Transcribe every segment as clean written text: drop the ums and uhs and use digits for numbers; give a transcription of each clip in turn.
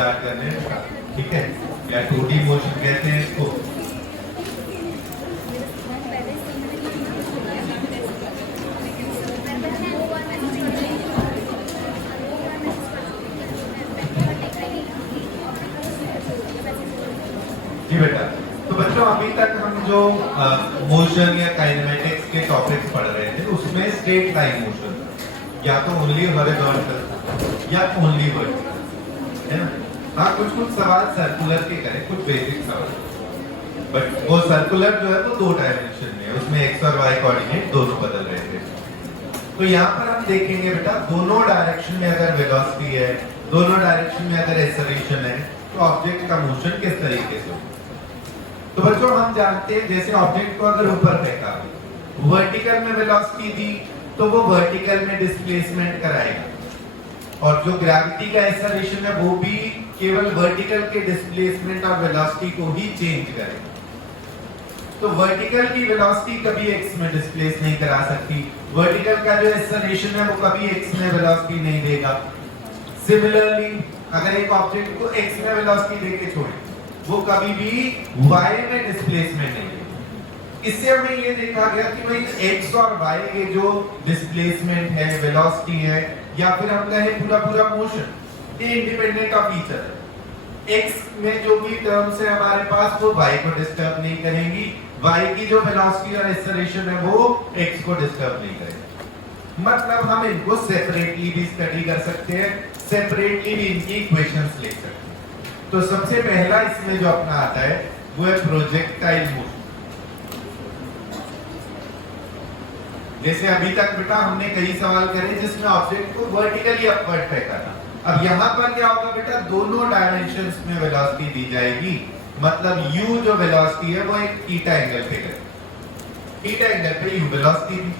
Start करने हैं, ठीक है, या 2D मोशन कहते हैं इसको। जी बेटा, तो बच्चों अभी तक हम जो मोशन या काइनेमेटिक्स के टॉपिक्स पढ़ रहे थे उसमें स्ट्रेट लाइन मोशन या तो ओनली हॉरिजॉन्टल या ओनली वर्टिकल, है ना। हाँ, कुछ कुछ सवाल सर्कुलर के करें, कुछ बेसिक सवाल, बट वो सर्कुलर जो है वो 2 डायमेंशन में है, उसमें एक्स और वाई कोऑर्डिनेट दोनों बदल रहे थे। तो यहाँ पर हम देखेंगे बेटा, दोनों डायरेक्शन में अगर वेलोसिटी है, दोनों डायरेक्शन में अगर एक्सेलरेशन है, तो ऑब्जेक्ट का मोशन किस तरीके से होगा। तो बच्चों हम जानते हैं, जैसे ऑब्जेक्ट को अगर ऊपर फेंका, वर्टिकल में वेलोसिटी दी तो वो वर्टिकल में डिस्प्लेसमेंट कराएगा, और जो ग्रेविटी का एक्सेलरेशन है वो भी केवल वर्टिकल के डिस्प्लेसमेंट और वेलोसिटी को ही चेंज करेगा। तो वर्टिकल की वेलोसिटी कभी एक्स में डिस्प्लेस नहीं करा सकती, वर्टिकल का जो एक्सेलरेशन है वो कभी एक्स में वेलोसिटी नहीं देगा। सिमिलरली अगर एक ऑब्जेक्ट को एक्स में वेलोसिटी देके छोड़े, वो कभी भी वाई में डिस्प्लेसमेंट नहीं देगा। इससे हमें ये देखा गया कि भाई एक्स और वाई के जो डिस्प्लेसमेंट है, वेलोसिटी है, या फिर हम कहें पूरा पूरा मोशन, ये independent of each other. X में जो भी टर्म्स है हमारे पास वो वाई को डिस्टर्ब नहीं करेंगी, वाई की जो वेलोसिटी और एक्सेलरेशन है वो एक्स को डिस्टर्ब नहीं करेगी। मतलब हम इनको सेपरेटली भी स्टडी कर सकते हैं, सेपरेटली भी इनकी इक्वेशंस लिख सकते हैं। तो सबसे पहला इसमें जो अपना आता है वो है प्रोजेक्टाइल मोशन। जैसे अभी तक बेटा हमने कई सवाल करे जिसमें ऑब्जेक्ट को वर्टिकली अपवर्ड फेंका था। अब यहाँ पर क्या होगा बेटा, दोनों डायमेंशंस में वेलोसिटी दी जाएगी, मतलब u जो वेलोसिटी है वो एक थीटा एंगल पे है, थीटा एंगल पे u वेलोसिटी भी।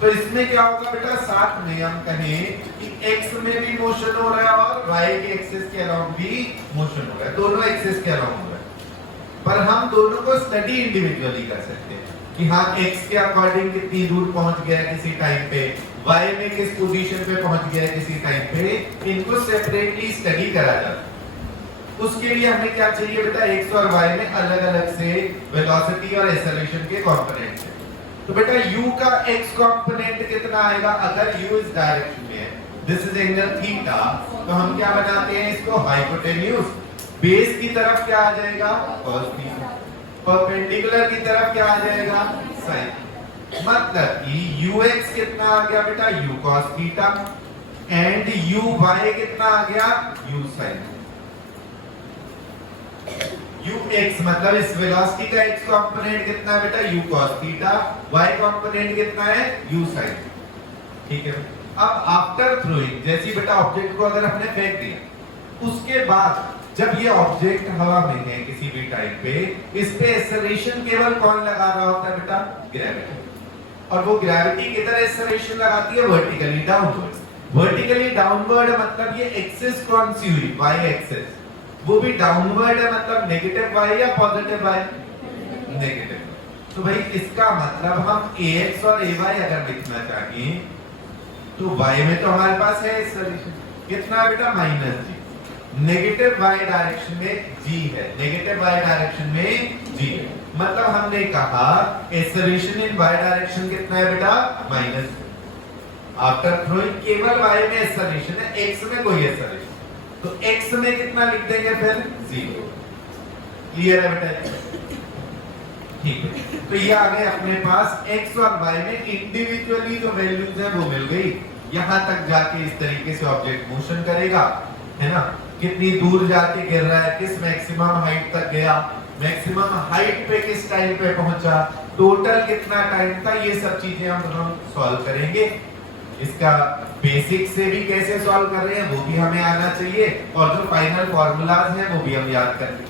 तो इसमें क्या होगा बेटा, साथ में हम कहें कि x में भी मोशन हो रहा है और y के एक्सिस के अलोंग भी मोशन हो रहा है, दोनों एक्सिस के अलोंग हो रहा है। पर हम दोनों को स्टडी इंडिविजुअली कर सकते हैं कि हाँ x के अकॉर्डिंग कितनी दूर पहुंच गया किसी टाइम पे, y में किस पोजीशन पे पहुंच गया किसी टाइम पे, इनको सेपरेटली स्टडी करा जाता है। उसके लिए हमें क्या चाहिए बेटा, x और y में अलग अलग से वेलोसिटी और एक्सेलरेशन के कंपोनेंट्स हैं। तो बेटा u का x कंपोनेंट कितना आएगा, अगर u इस डायरेक्शन में है, दिस इज एंगल थीटा, तो हम क्या बनाते हैं इसको, हाइपोटेन्यूज। बेस की तरफ क्या आ जाएगा, cos थीटा, परपेंडिकुलर की तरफ क्या आ जाएगा, sin। मतलब कि ux कितना आ गया बेटा, u cos theta, and uy कितना आ गया, u sin। ux मतलब इस वेलोसिटी का x कंपोनेंट कितना है बेटा, u cos थीटा, y कंपोनेंट कितना है, u sin। ठीक है। अब आफ्टर थ्रोइंग, जैसी बेटा ऑब्जेक्ट को अगर हमने फेंक दिया, उसके बाद जब ये ऑब्जेक्ट हवा में है किसी भी टाइम पे, इस पे एक्सेलरेशन केवल कौन लगा रहा होता है बेटा, ग्रेविटी। और वो ग्रेविटी किधर एक्सेलरेशन लगाती है, वर्टिकली डाउनवर्ड। वर्टिकली डाउनवर्ड मतलब ये एक्सिस कौन सी हुई, y एक्सिस, वो भी डाउनवर्ड है, मतलब नेगेटिव y या पॉजिटिव y, नेगेटिव। तो भाई इसका मतलब हम ax और ay अगर लिखना चाहिए तो y में तो हमारे पास है एक्सेलरेशन कितना बेटा, -g। नेगेटिव y डायरेक्शन में g है, नेगेटिव y डायरेक्शन में g है, मतलब हमने कहा एक्सेलरेशन इन y डायरेक्शन कितना है बेटा, माइनस। आफ्टर थ्रोइंग केवल y में एक्सेलरेशन है, x में कोई एक्सेलरेशन, तो x में कितना लिख देंगे फिर, 0। क्लियर है बेटा, ठीक है। तो ये आ गए अपने पास x और y में इंडिविजुअली जो वैल्यूज है वो मिल गई। यहां तक जाके इस तरीके से ऑब्जेक्ट मोशन करेगा, है ना, कितनी दूर जाके गिर रहा है, किस मैक्सिमम हाइट तक गया, मैक्सिमम हाइट पे किस टाइम पे पहुंचा, टोटल कितना टाइम था, ये सब चीजें हम सॉल्व करेंगे। इसका बेसिक से भी कैसे सॉल्व कर रहे हैं वो भी हमें आना चाहिए, और जो फाइनल फार्मूलाज हैं वो भी हम याद कर लें,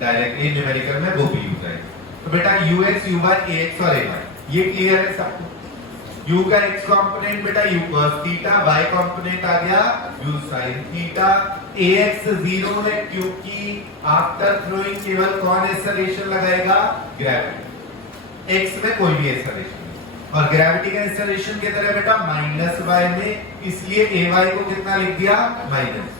डायरेक्टली न्यूमेरिकल में वो भी यूज आएंगे। तो बेटा ux, uy, ax और ay ये क्लियर है सबको। u का x कंपोनेंट बेटा u cos थीटा, y कंपोनेंट आ गया u sin थीटा, ax 0 है क्योंकि आफ्टर थ्रोइंग केवल कौन एक्सेलरेशन लगाएगा, ग्रेविटी। x में कोई भी एक्सेलरेशन नहीं, और ग्रेविटी का एक्सेलरेशन किधर है बेटा, -y में, इसलिए ay को कितना लिख दिया, माइनस।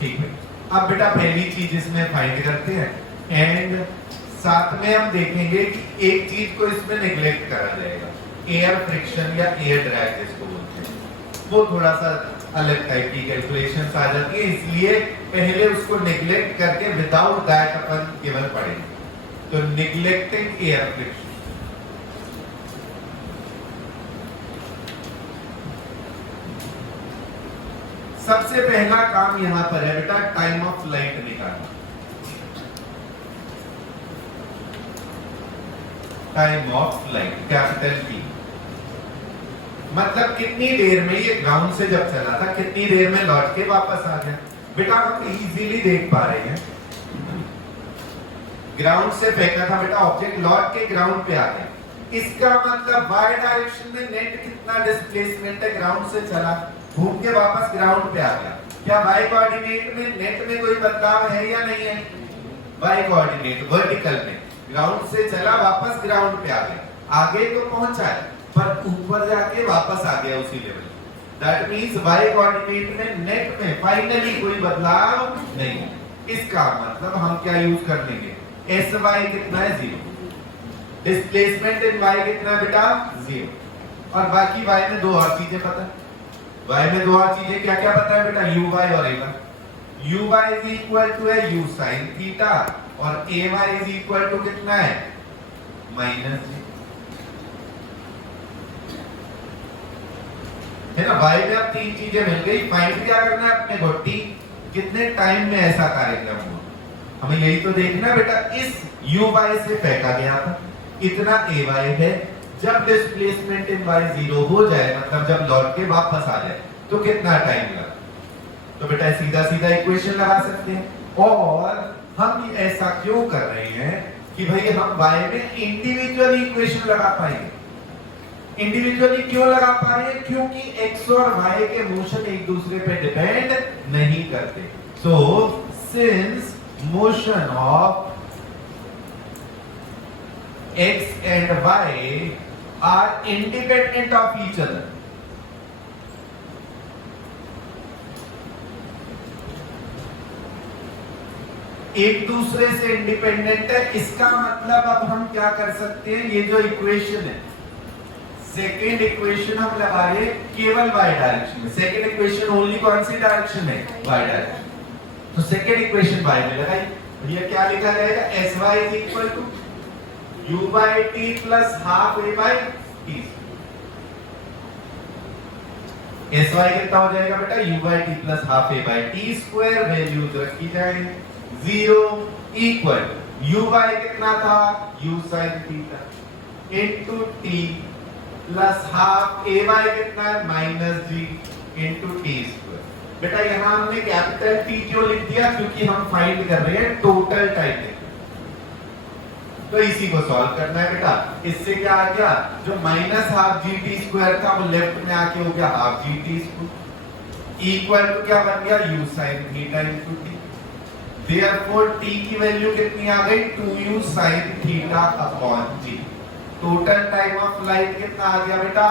ठीक है। अब बेटा पहली चीज इसमें फाइंड करते हैं, एंड साथ में हम देखेंगे कि एक चीज को इसमें नेग्लेक्ट करा जाएगा, एयर फ्रिक्शन या एयर ड्रैग जिसको बोलते हैं, वो थोड़ा सा अलग टाइप की कैलकुलेशंस आ जाती है, इसलिए पहले उसको नेग्लेक्ट करके विदाउट दैट अपन केवल पढ़ेंगे। तो नेग्लेक्टिंग एयर फ्रिक्शन, सबसे पहला काम यहां पर है बेटा टाइम ऑफ फ्लाइट निकालना। Time of flight capital T, मतलब कितनी देर में ये ग्राउंड से जब चला था, कितनी देर में लौट के वापस आ गया। बेटा हम इजीली देख पा रहे हैं, ग्राउंड से फेंका था बेटा ऑब्जेक्ट, लौट के ग्राउंड पे आ गया, इसका मतलब वाई डायरेक्शन में नेट कितना डिस्प्लेसमेंट है, ग्राउंड से चला घूम के वापस ग्राउंड पे आ गया। क्या वाई कोऑर्डिनेट में नेट में कोई बदलाव है या नहीं है? वाई कोऑर्डिनेट वर्टिकल में ग्राउंड से चला वापस ग्राउंड पे आ गया, आगे तो पहुंचा है पर ऊपर जाके वापस आ गया उसी level. That means Y coordinate में नेट में फाइनली कोई बदलाव नहीं है। इसका मतलब हम क्या यूज कर लेंगे, एस वाई कितना है 0, डिस्प्लेसमेंट इन वाई कितना है बेटा 0, और बाकी वाई में दो और चीजें पता है। वाई में दो और चीजें क्या क्या पता है बेटा, यू वाई और A Y. U Y is equal to है यू साइन थीटा, और A Y is equal to कितना है माइनस जी, है ना। वाई में अब तीन चीजें मिल गई, फाइंड क्या करना है अपने को, टी कितने टाइम में ऐसा कार्यक्रम हुआ, हमें यही तो देखना है बेटा। इस यू वाई से फेंका गया था, इतना ए वाई है, जब डिस्प्लेसमेंट इन वाई 0 हो जाए, मतलब जब लौट के वापस आ जाए, तो कितना टाइम लगा। तो बेटा सीधा सीधा इक्वेशन लगा सकते हैं। और हम ऐसा क्यों कर रहे हैं कि भाई हम वाई में इंडिविजुअली इक्वेशन लगा पाएंगे। इंडिविजुअली क्यों लगा पा रहे हैं, क्योंकि एक्स और वाई के मोशन एक दूसरे पे डिपेंड नहीं करते। So since motion of x and y are independent of each other, एक दूसरे से इंडिपेंडेंट है। इसका मतलब अब हम क्या कर सकते हैं, ये जो इक्वेशन है, सेकेंड इक्वेशन हम लगा रहे केवल y डायरेक्शन में। सेकेंड इक्वेशन ओनली कौन सी डायरेक्शन में, y डायरेक्शन। तो सेकेंड इक्वेशन y में लगाई, ये क्या लिखा जाएगा, S Y is equal to u by t plus half a by t। S Y कितना हो जाएगा बेटा, u by t plus half a by t square, values रखी जाए 0 इक्वल u by कितना था u sin theta into t plus half a by कितना है minus g into t square. बेटा यहां हमने कैपिटल T क्यों लिख दिया, क्योंकि हम फाइंड कर रहे हैं टोटल टाइम, तो इसी को सॉल्व करना है बेटा। इससे क्या आ गया, जो minus half G T square था वो लेफ्ट में आके हो गया half G T square, equal to क्या बन गया u sin theta into t। Therefore t की वैल्यू कितनी आ गई, 2u sin theta upon g। Total time of flight कितना आ गया बेटा,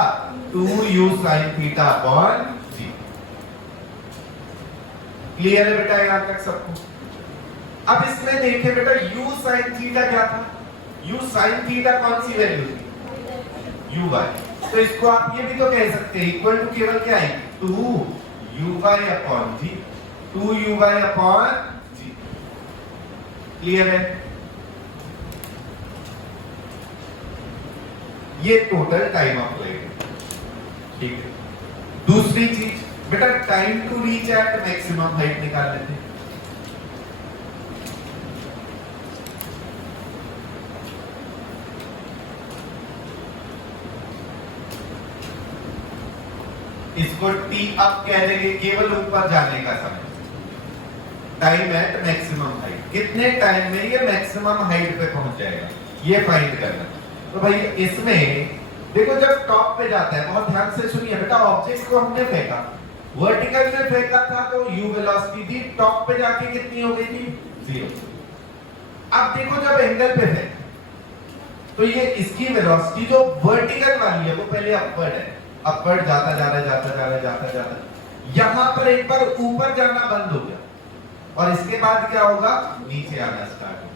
2u sin theta upon g। Clear है बेटा यहां तक सबको। अब इसमें देखिए बेटा u sin थीटा क्या था, u sin थीटा कौन सी वैल्यू थी, u y। तो इसको आप ये भी तो कह सकते हैं इक्वल टू केवल क्या है 2u y upon g, 2u y upon g। Clear है, ये टोटल टाइम ऑफ फ्लाइट। ठीक है, दूसरी चीज बेटा time to reach at maximum height निकाल लेते हैं। इसको टी अप कह देंगे, केवल ऊपर जाने का समय, टाइम एट मैक्सिमम हाइट, कितने टाइम में ये मैक्सिमम हाइट पे पहुंच जाएगा, ये फाइंड करना। तो भाई इसमें देखो जब टॉप पे जाता है, बहुत ध्यान से सुनिए बेटा, ऑब्जेक्ट को हमने फेंका, वर्टिकल में फेंका था तो u वेलोसिटी थी, टॉप पे जाके कितनी हो गई थी 0। अब देखो जब एंगल पे है तो ये इसकी वेलोसिटी जो वर्टिकल वाली है वो पहले अपवर्ड है, अपवर्ड जाता जा रहा है, जाता जा रहा है, जाता जा रहा है। यहां पर एक बार ऊपर जाना बंद हो गया, और इसके बाद क्या होगा, नीचे आना स्टार्ट होगा।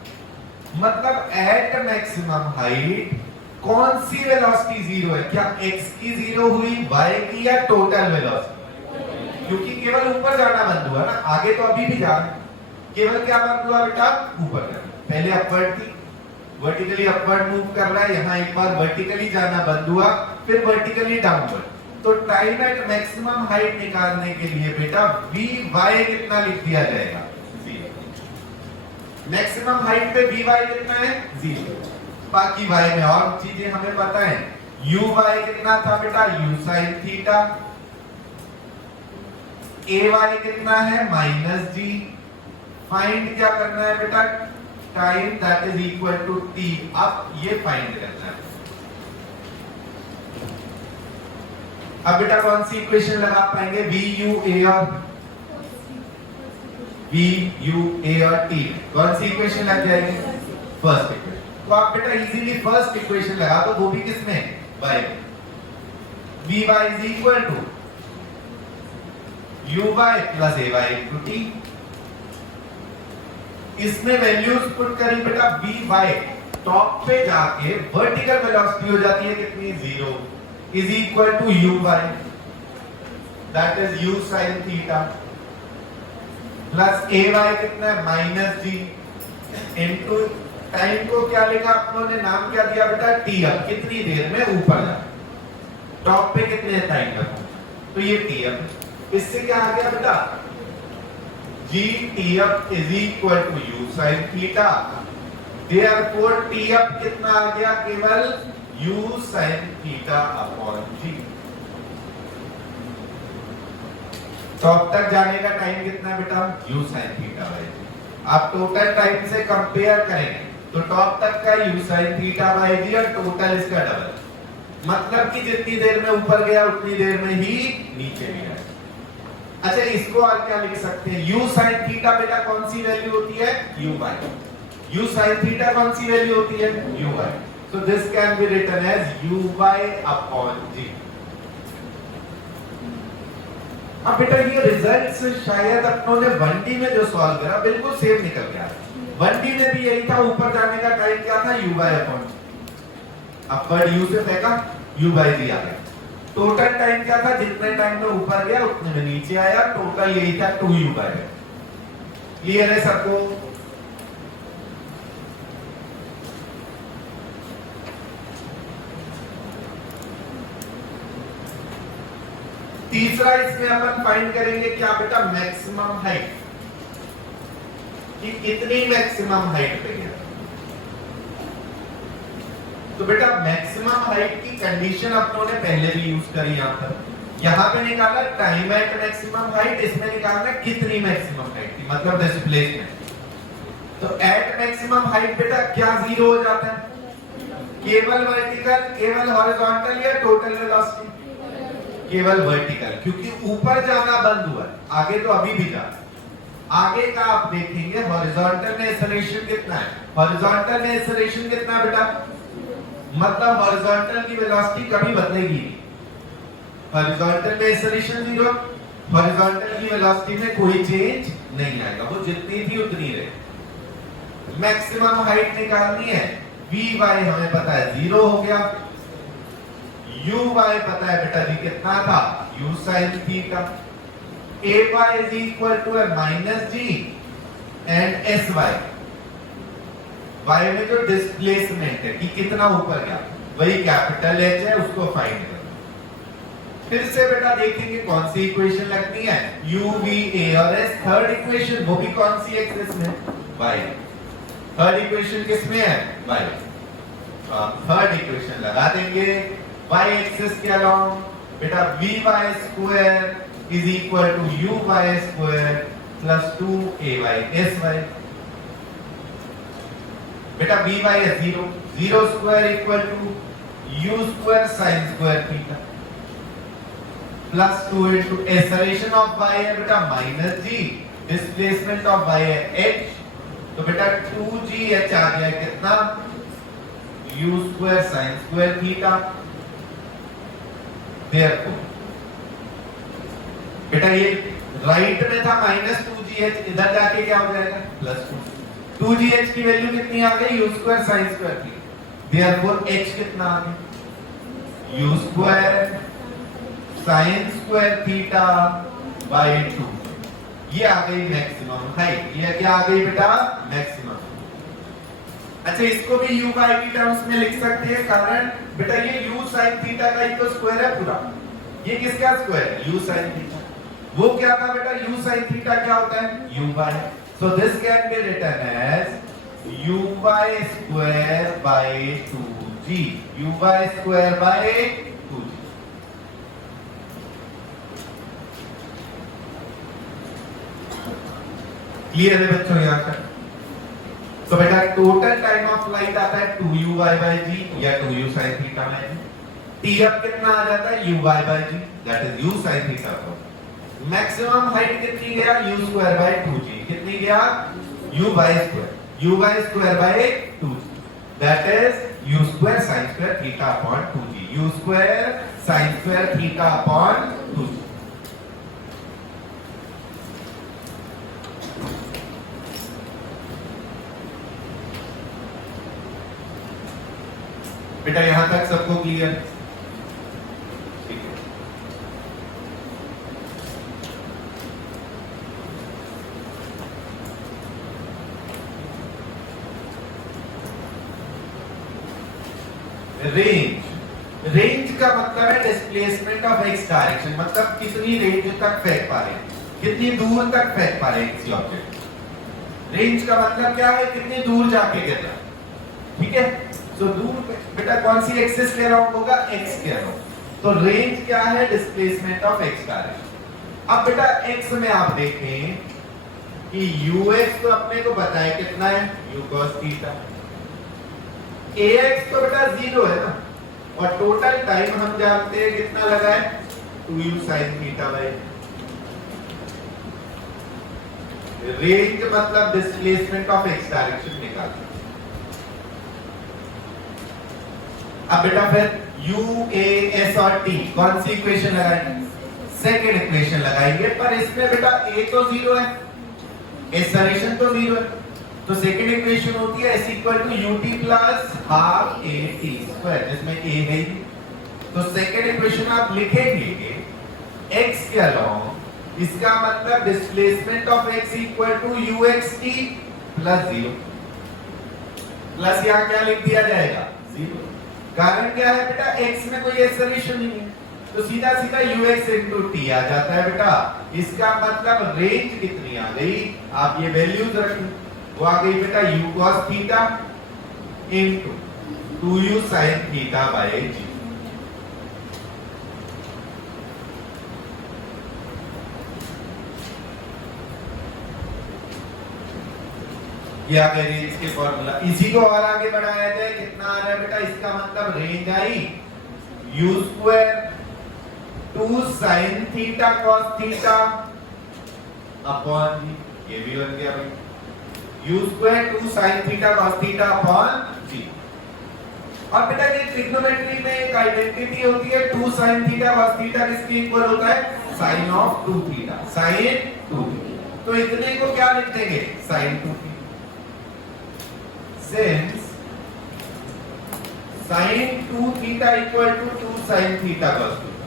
मतलब एट मैक्सिमम हाइट कौन सी वेलोसिटी जीरो है? क्या x की जीरो हुई, y की, या टोटल वेलोसिटी? क्योंकि केवल ऊपर जाना बंद हुआ ना, आगे तो अभी भी जा रहा है। केवल क्या बंद हुआ बेटा? ऊपर जाना। पहले अपवर्ड थी, वर्टिकली अपवर्ड मूव कर रहा है, यहाँ एक बार वर्टिकली जाना बंद हुआ, फिर वर्टिकली डाउनवर्ड। तो टाइम एट मैक्सिमम हाइट निकालने के लिए बेटा vy कितना लिख दिया जाएगा? 0। मैक्सिमम हाइट पे vy कितना है? 0। बाकी y में और चीजें हमें पता है। uy कितना था बेटा? u sin theta. ay कितना है? -g। फाइंड क्या करना है बेटा? Time that is equal to t। अब ये फाइंड करना है। अब बेटा कौन सी इक्वेशन लगा पाएंगे? v u a और v u a और t, कौन सी इक्वेशन लग जाएगी? First equation. तो आप बेटा इजीली फर्स्ट इक्वेशन लगा दो, वो भी किसमें? y में। vy is equal to uy plus ay into t। इसमें वैल्यूज पुट करें बेटा, vy टॉप पे जाके वर्टिकल वेलोसिटी हो जाती है कितनी? 0 is equal to uy that is u sin theta plus ay कितना है? -g इनटू टाइम को क्या लिखा अपनों ने? नाम क्या दिया बेटा? t। अब कितनी देर में ऊपर जाए, टॉप पे कितने टाइम तक, तो ये t अब। इससे क्या आ गया बेटा? g t up is equal to u sin theta। Therefore t up कितना आ गया? केवल u sin theta upon g। Top तक जाने का टाइम कितना है बेटा? u sin theta by g। आप टोटल टाइम से कंपेयर करेंगे तो टॉप तक का u sin theta by g और टोटल इसका डबल, मतलब कि जितनी देर में ऊपर गया उतनी देर में ही नीचे भी आया। अच्छा, इसको और क्या लिख सकते हैं? u sin थीटा बेटा कौन सी वैल्यू होती है? uy। u sin थीटा कौन सी वैल्यू होती है? uy। so this can be written as uy upon g। अब बेटा ये रिजल्ट्स शायद अपनों ने 1D में जो सॉल्व करा बिल्कुल सेम निकल गया। 1D में भी यही था, ऊपर जाने का टाइम क्या था? uy upon g। Upward u से फेंका, u by g आ गया। टोटल टाइम क्या था? जितने टाइम में ऊपर गया उतने में नीचे आया, टोटल यही था 2u by। क्लियर है सबको? तीसरा इसमें अपन फाइंड करेंगे क्या बेटा? मैक्सिमम हाइट, कि कितनी मैक्सिमम हाइट पे गया। तो बेटा मैक्सिमम हाइट की कंडीशन अपनों ने पहले भी यूज करी। यहाँ पे निकाला टाइम एट मैक्सिमम हाइट, इसमें निकालना कितनी मैक्सिमम हाइट थी, मतलब डिस्प्लेसमेंट। तो एट मैक्सिमम हाइट बेटा क्या 0 हो जाता है? केवल वर्टिकल, केवल हॉरिजॉन्टल या टोटल वेलोसिटी? केवल वर्टिकल, क्योंकि ऊपर जाना बंद हुआ है, आगे तो अभी भी जा। आगे का आप देखेंगे हॉरिजॉन्टल में एक्सेलरेशन कितना है? हॉरिजॉन्टल में एक्सेलरेशन कितना है बेटा? मतलब हॉरिजॉन्टल की वेलोसिटी कभी बदलेगी नहीं। हॉरिजॉन्टल में एक्सेलरेशन 0, हॉरिजॉन्टल की वेलोसिटी में कोई चेंज नहीं आएगा, वो जितनी थी उतनी रहे। मैक्सिमम हाइट निकालनी है, vy हमें पता है 0 हो गया, uy पता है बेटा जी कितना था? u sin theta. ay is equal to -g and sy। y में जो डिस्प्लेसमेंट है कि कितना ऊपर गया, वही कैपिटल H है, उसको फाइंड करो। फिर से बेटा देखेंगे कौन सी इक्वेशन लगती है? u v a और s। थर्ड इक्वेशन, वो भी कौन सी एक्सिस में? y। थर्ड इक्वेशन किसमें है? y। थर्ड इक्वेशन लगा देंगे y एक्सिस के अलोंग बेटा vy square is equal to uy square plus 2ay sy। बेटा vy है 0, 0 square equal to u square sin square theta plus 2 into acceleration of y है बेटा -g, डिस्प्लेसमेंट ऑफ y है h, तो बेटा 2g h आ गया कितना? u square sin square theta. Therefore बेटा ये राइट में था -2g 2gh इधर जाके क्या हो जाएगा +2। 2gh की वैल्यू कितनी आ गई u स्क्वायर sin स्क्वायर थी, देयरफॉर h कितना आ गया u square sin square theta bye 2। ये आ गई मैक्सिमम हाइट। ये क्या आ गई बेटा मैक्सिमम। अच्छा इसको भी u बाय की टर्म्स में लिख सकते हैं, कारण बेटा ये u sin थीटा का ही तो स्क्वायर है पूरा। ये किसका स्क्वायर है u sin थीटा। वो क्या था बेटा u sin थीटा क्या होता है u by. So this can be written as u by square by 2g, u by square by 2g। Clear है बच्चों यहां तक। तो बेटा टोटल टाइम ऑफ फ्लाइट आता है 2u y by g या 2u sin theta by g। t अब कितना आ जाता है u y by g, that is u sin theta. Maximum height कितनी गया u स्क्वायर बाय 2g, कितनी गया u by square by 2g, that is u square sin square theta upon 2g, u square sin square theta upon 2g। बेटा यहां तक सबको clear? ठीक है। रेंज का मतलब है डिस्प्लेसमेंट ऑफ एक्स डायरेक्शन, मतलब कितनी रेंज तक फेंक पा रहे हैं, कितनी दूर तक फेंक पा रहे हैं किसी ऑब्जेक्ट। रेंज का मतलब क्या है, कितनी दूर जाके गिर रहा है। ठीक है, तो दूर बेटा कौन सी एक्सिस कह रहा हूं होगा x कह रहा हूं। तो रेंज क्या है डिस्प्लेसमेंट ऑफ x डायरेक्शन। अब बेटा x में आप देखें कि ux तो अपने को पता है कितना है u cos थीटा, ax तो बेटा 0 है ना, और टोटल टाइम हम जानते हैं कितना लगा है 2u sin theta bye. Range मतलब डिस्प्लेसमेंट ऑफ x डायरेक्शन निकालना। अब बेटा फिर u a s और t कौन सी इक्वेशन लगाएंगे, सेकंड इक्वेशन लगाएंगे, पर इसमें बेटा a तो 0 है, एक्सेलरेशन तो 0 है, तो सेकंड इक्वेशन होती है s equal to ut plus half a t square, जिसमें a है ही। तो सेकंड इक्वेशन आप लिखेंगे x के अलावा, इसका मतलब displacement of x equal to uxt plus 0, plus यहां क्या लिख दिया जाएगा 0। कारण क्या है बेटा x में कोई एक्सेलरेशन नहीं है, तो सीधा सीधा ux इनटू t आ जाता है बेटा। इसका मतलब रेंज कितनी आ गई, आप ये वैल्यूज रखें, वो आ गई बेटा u cos theta into 2u sin theta by g। ये आ गए रेंज के फॉर्मूला। इसी को और आगे बढ़ाया जाए, कितना आ रहा है बेटा, इसका मतलब range I u square 2 sin theta cos theta upon g। ये भी बन गया भाई u square 2 sin theta cos theta upon g। और बेटा ये ट्रिग्नोमेट्री में एक आइडेंटिटी होती है 2 sin थीटा cos थीटा किसके इक्वल होता है sin of 2 theta, sin 2 theta. तो इतने को क्या लिख देंगे sin 2 theta. Since sin 2 theta equal to 2 sin theta cos theta,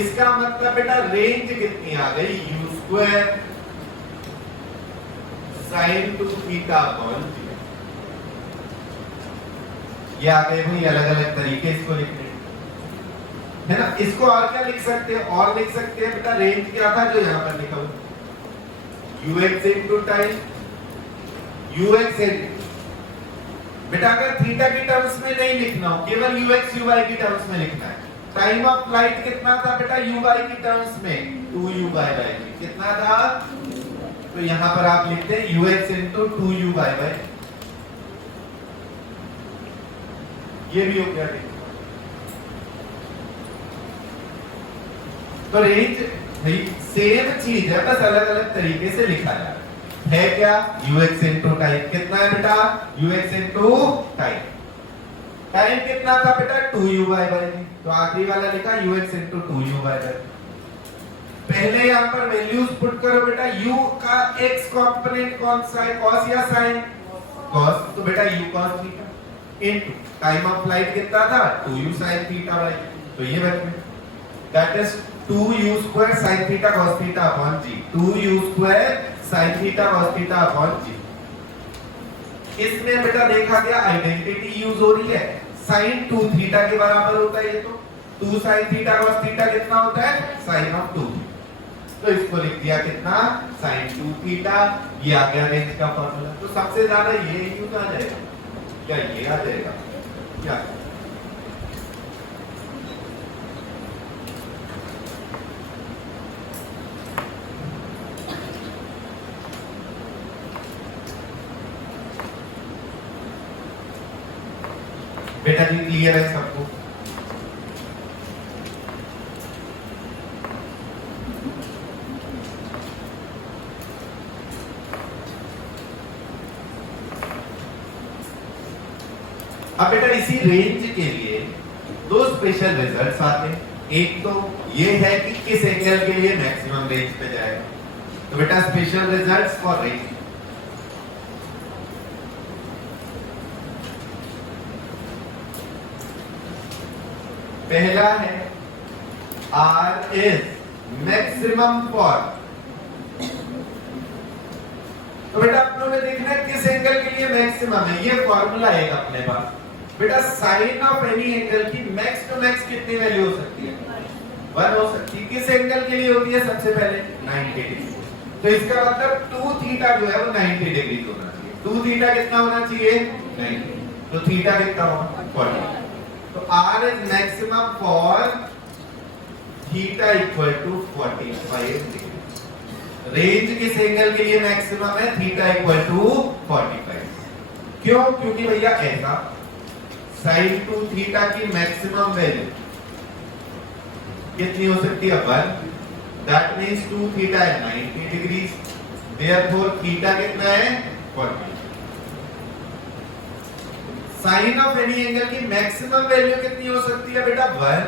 इसका मतलब बेटा रेंज कितनी आ गई u square sin 2 theta upon theta. ये आ गए भाई अलग अलग तरीके इसको लिखने है ना। इसको और क्या लिख सकते हैं, और लिख सकते हैं बेटा रेंज क्या था जो यहां पर लिखा हुआ ux into टाइम ux बेटा अगर थीटा की टर्म्स में नहीं लिखना हो, केवल ux uy की टर्म्स में लिखना है। टाइम ऑफ फ्लाइट कितना था बेटा uy की टर्म्स में 2u by g कितना था, तो यहां पर आप लिखते हैं ux into 2u by g। ये भी हो गया। तो रेंज सेम चीज है, बस अलग अलग तरीके से लिखा जा रहा है क्या ux into टाइम कितना है बेटा ux into टाइम। टाइम कितना था बेटा 2u by g, तो आखिरी वाला लिखा ux इंटू 2u/z। पहले यहाँ पर वैल्यूज पुट करो बेटा, u का x कंपोनेंट कौन सा है, cos या sin? cos, तो बेटा u cos theta into time of flight कितना था 2u sin थीटा बाई, तो ये बच गया, that is 2u square sin theta cos theta upon g, 2u square sin theta cos theta upon g। इसमें बेटा देखा गया आइडेंटिटी यूज हो रही है, sin 2 थीटा के बराबर होता है ये, तो 2 sin थीटा cos थीटा कितना होता है sin ऑफ 2, तो इसको लिख दिया कितना sin 2 थीटा, ये आ गया रेंज का फॉर्मूला। तो सबसे ज्यादा ये यूज आ जाएगा क्या, ये आ जाएगा क्या? बेटा जी क्लियर है सबको? अब बेटा इसी रेंज के लिए दो स्पेशल रिजल्ट्स आते हैं, एक तो ये है कि किस एंगल के लिए मैक्सिमम रेंज पे जाएगा, तो बेटा स्पेशल रिजल्ट्स फॉर रेंज। पहला है R इज मैक्सिमम फॉर, तो बेटा अपनों में देखना है किस एंगल के लिए मैक्सिमम है, ये फॉर्मूला है अपने पास। बेटा साइन ऑफ एनी एंगल की मैक्स टू मैक्स कितनी वैल्यू हो सकती है, 1 हो सकती है। किस एंगल के लिए होती है सबसे पहले 90 डिग्री, तो इसका मतलब 2 थीटा जो है वो 90 डिग्री होना चाहिए। 2 थीटा कितना होना चाहिए 90, तो थीटा कितना होगा 40, तो R is maximum for theta equal to 45 degree. Range किस एंगल के लिए मैक्सिमम है, थीटा इक्वल टू 45। क्यों? क्योंकि भैया ऐसा sin 2 थीटा की मैक्सिमम वैल्यू कितनी हो सकती है 1, दैट मींस 2 थीटा है 90 डिग्री, देयरफॉर थीटा कितना है 40। साइन ऑफ एनी एंगल की मैक्सिमम वैल्यू कितनी हो सकती है बेटा 1,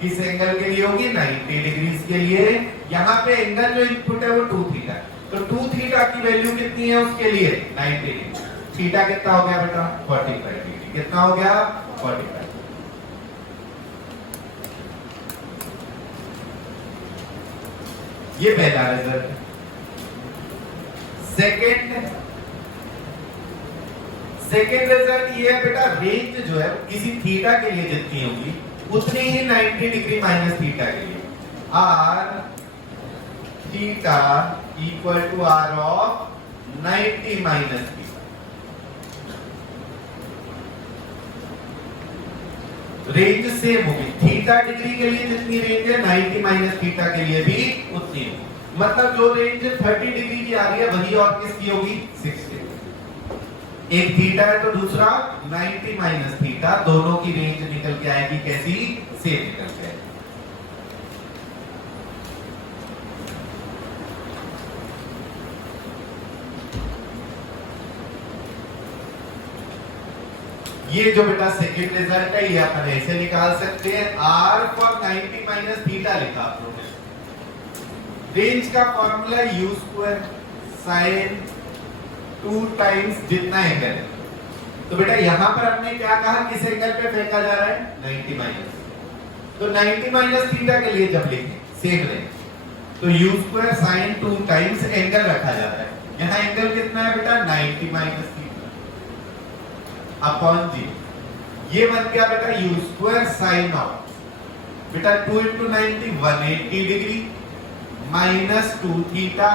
किस एंगल के लिए होगी 90 डिग्री के लिए। यहाँ पे एंगल जो इनपुट है वो 2 थीटा, तो 2 थीटा की वैल्यू कितनी है उसके लिए 90 डिग्री, थीटा कितना हो गया बेटा 45 डिग्री, कितना हो गया 45। ये पहला रिजल्ट। सेकेंड रिजल्ट ये है बेटा, रेंज जो है किसी थीटा के लिए जितनी होगी उतनी ही 90 डिग्री माइनस थीटा के लिए, R theta equal to R of 90 minus theta. Range same होगी, थीटा डिग्री के लिए जितनी रेंज है 90 माइनस थीटा के लिए भी उतनी होगी। मतलब जो रेंज 30 डिग्री की आ रही है वही और किसकी होगी 60। एक थीटा है तो दूसरा 90 माइनस थीटा, दोनों की रेंज निकल के आएगी कैसी, सेम निकल के आएगी। ये जो बेटा सेकेंड रिजल्ट है ये अपन ऐसे निकाल सकते हैं, R फॉर 90 माइनस थीटा लिखा आप लोगों ने। रेंज का formula u square sine 2 times जितना एंगल है, तो बेटा यहां पर हमने क्या कहा किस एंगल पे फेंका जा रहा है 90 माइनस, तो 90 माइनस थीटा के लिए जब लिखें सेम रेंज, तो u square sine 2 times angle रखा जाता है। यहां एंगल कितना है बेटा 90 माइनस अपॉन जी, ये बन गया बेटा u स्क्वायर साइन ऑफ बेटा 2 into 90 180 degree minus 2 theta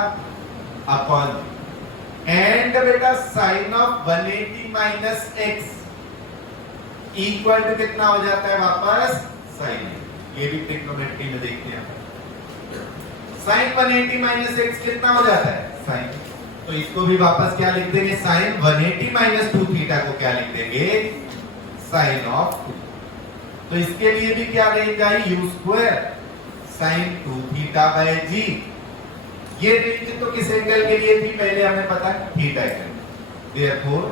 upon and बेटा sine of 180 minus x equal to कितना हो जाता है वापस साइन। ये भी ट्रिग्नोमेट्री में देखते हैं, साइन 180 माइनस x कितना हो जाता है साइन, तो इसको भी वापस क्या लिख देंगे साइन 180 माइनस 2 थीटा को क्या लिख देंगे साइन ऑफ 2। तो इसके लिए भी क्या range I u square sine 2 theta by g। ये रेंज तो किस एंगल के लिए थी पहले हमें पता है theta angle, therefore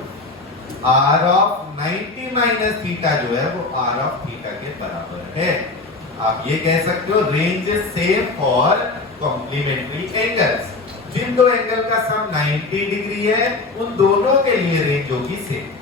R of 90 minus theta जो है वो आर ऑफ थीटा के बराबर है। आप ये कह सकते हो range is same for complementary angles. जिन दो एंगल का सम 90 डिग्री है उन दोनों के लिए रेंज होगी सेम।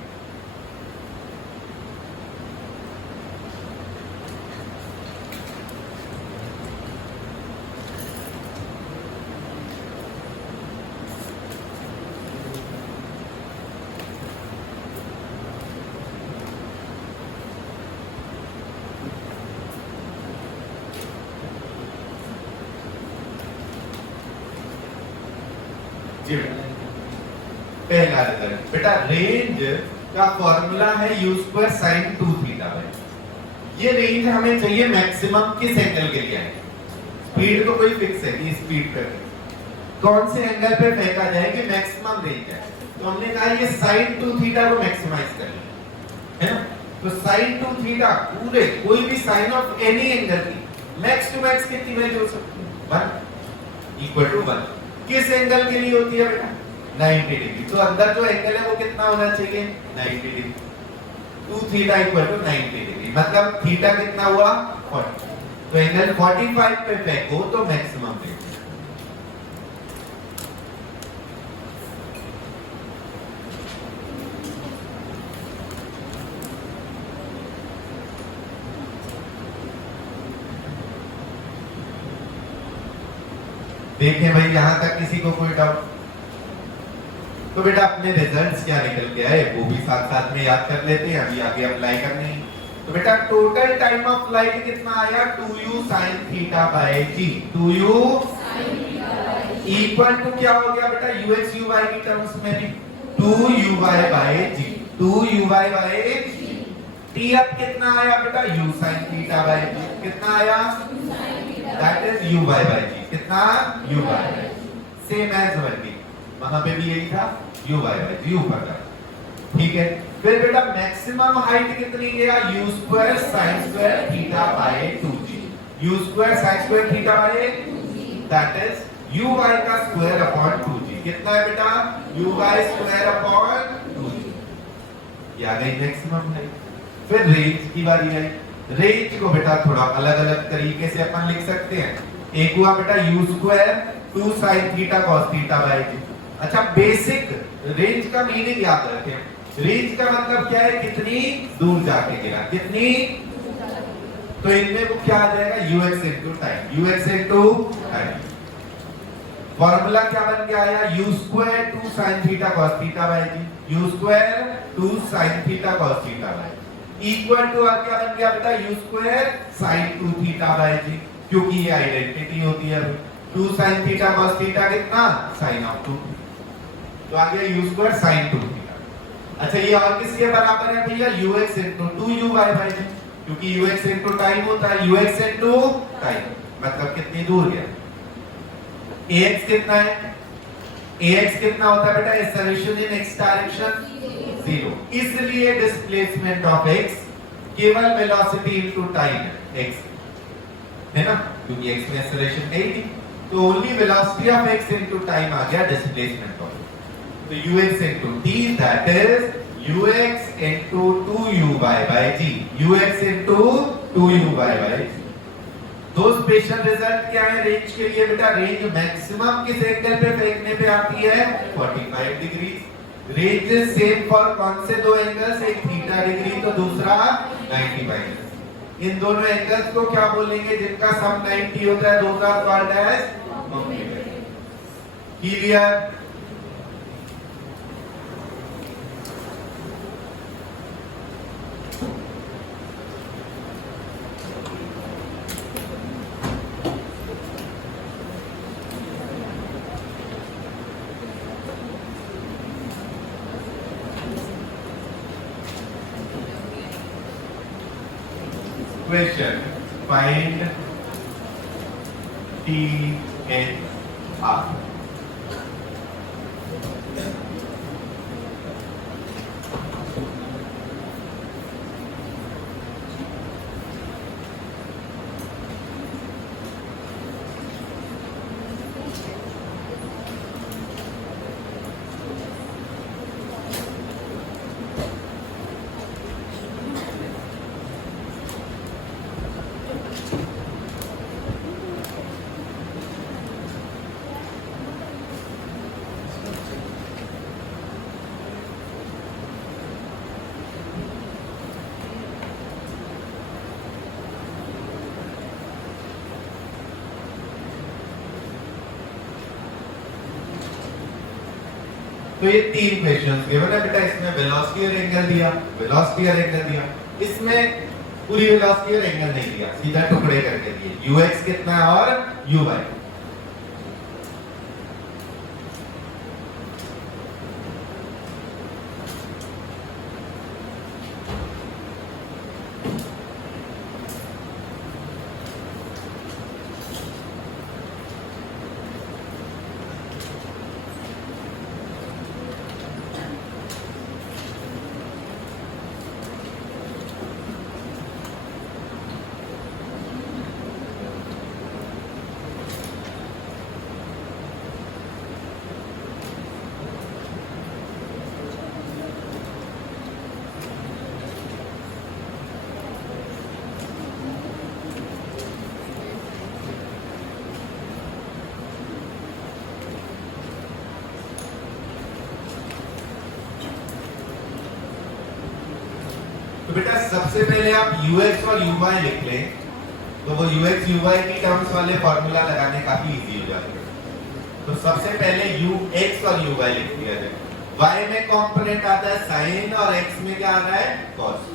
जी पहला रिजल्ट बेटा, रेंज का फॉर्मूला है u स्क्वायर साइन 2 थीटा है। ये रेंज हमें चाहिए मैक्सिमम किस एंगल के लिए है। स्पीड तो कोई फिक्स है कि स्पीड पे कौन से एंगल पे फेंका जाए कि मैक्सिमम रेंज है। तो हमने कहा ये साइन 2 थीटा को मैक्सिमाइज कर लें, है ना। तो साइन 2 थीटा पूरे कोई भी साइन ऑफ एनी एंगल की मैक्स टू मैक्स कितनी वैल्यू हो सकती है 1 इक्वल टू 1। किस एंगल के लिए होती है बेटा 90 डिग्री। तो अंदर जो एंगल है वो कितना होना चाहिए 90 degree. 2 theta equal to 90 degree, मतलब थीटा कितना हुआ 40। तो एंगल 45 पे फेंको तो मैक्सिमम रेंज। देखें भाई यहां तक किसी को कोई डाउट। तो बेटा अपने रिजल्ट्स क्या निकल के आए वो भी साथ साथ में याद कर लेते हैं, अभी आगे अप्लाई करने हैं। तो बेटा टोटल टाइम ऑफ फ्लाइट कितना आया 2u sin theta by g। 2u equal to क्या हो गया बेटा ux uy की टर्म्स में भी 2uy by g। 2uy bye t अब कितना आया बेटा u sin theta by g। कितना आया that is uy by g। कितना uy by same as working, वहां पे भी यही था uy बाय g ऊपर का, ठीक है। फिर बेटा मैक्सिमम हाइट कितनी गया u square sin square theta by 2g। u square sin square theta by that is uy का स्क्वायर अपॉन 2g। कितना है बेटा uy स्क्वायर अपॉन 2g। ये आ गई मैक्सिमम हाइट। फिर रेंज की बारी आई। रेंज को बेटा थोड़ा अलग अलग तरीके से अपन लिख सकते हैं। एक हुआ बेटा u square 2 sin theta cos theta by g। अच्छा बेसिक रेंज का मीनिंग याद रखें। रेंज का मतलब क्या है कितनी दूर जाके गिरा, कितनी। तो इनमें वो क्या आ जाएगा ux into time. ux into time formula क्या बन के आया u square 2 sin theta cos theta by g। u square 2 sin theta cos theta by equal to आ क्या बन गया बेटा u square sin 2 theta by g, क्योंकि ये आइडेंटिटी होती है। 2 sin थीटा cos थीटा कितना sin ऑफ 2, तो आ गया u स्क्वायर sin 2 थीटा। अच्छा ये और किसके बराबर है भैया ux into 2uy by g, क्योंकि ux इनटू टाइम होता है। ux इनटू टाइम मतलब कितनी दूर गया। ax कितना है, ax कितना होता है बेटा एक्सेलरेशन इन x डायरेक्शन 0, इसलिए डिस्प्लेसमेंट ऑफ x केवल वेलोसिटी इनटू टाइम है x, है ना, क्योंकि x में एक्सेलरेशन है ही नहीं। तो only velocity of x into time आ गया डिस्प्लेसमेंट ऑफ x। तो ux into t that is ux into 2uy by g। ux into 2uy by g। दो स्पेशल रिजल्ट क्या है रेंज के लिए बेटा। रेंज मैक्सिमम किस एंगल पे फेंकने पे आती है 45 degree. Range is same for कौन से दो एंगल्स, एक थीटा डिग्री तो दूसरा 90 माइनस। इन दोनों एंगल्स को क्या बोलेंगे जिनका सम 90 होता है, दोनों का called as clear. Question: find T and R. तो ये तीन क्वेश्चंस गिवन है बेटा, इसमें वेलोसिटी और एंगल दिया, वेलोसिटी और एंगल दिया, इसमें पूरी वेलोसिटी और एंगल नहीं दिया, सीधा टुकड़े करके दिए, ux कितना है और uy। तो बेटा सबसे पहले आप ux और uy लिख लें, तो वो ux uy की टर्म्स वाले फॉर्मूला लगाने काफी इजी हो जाते हैं। तो सबसे पहले ux और uy लिख दिया जाए। y में कंपोनेंट आता है sin और x में क्या आता है cos।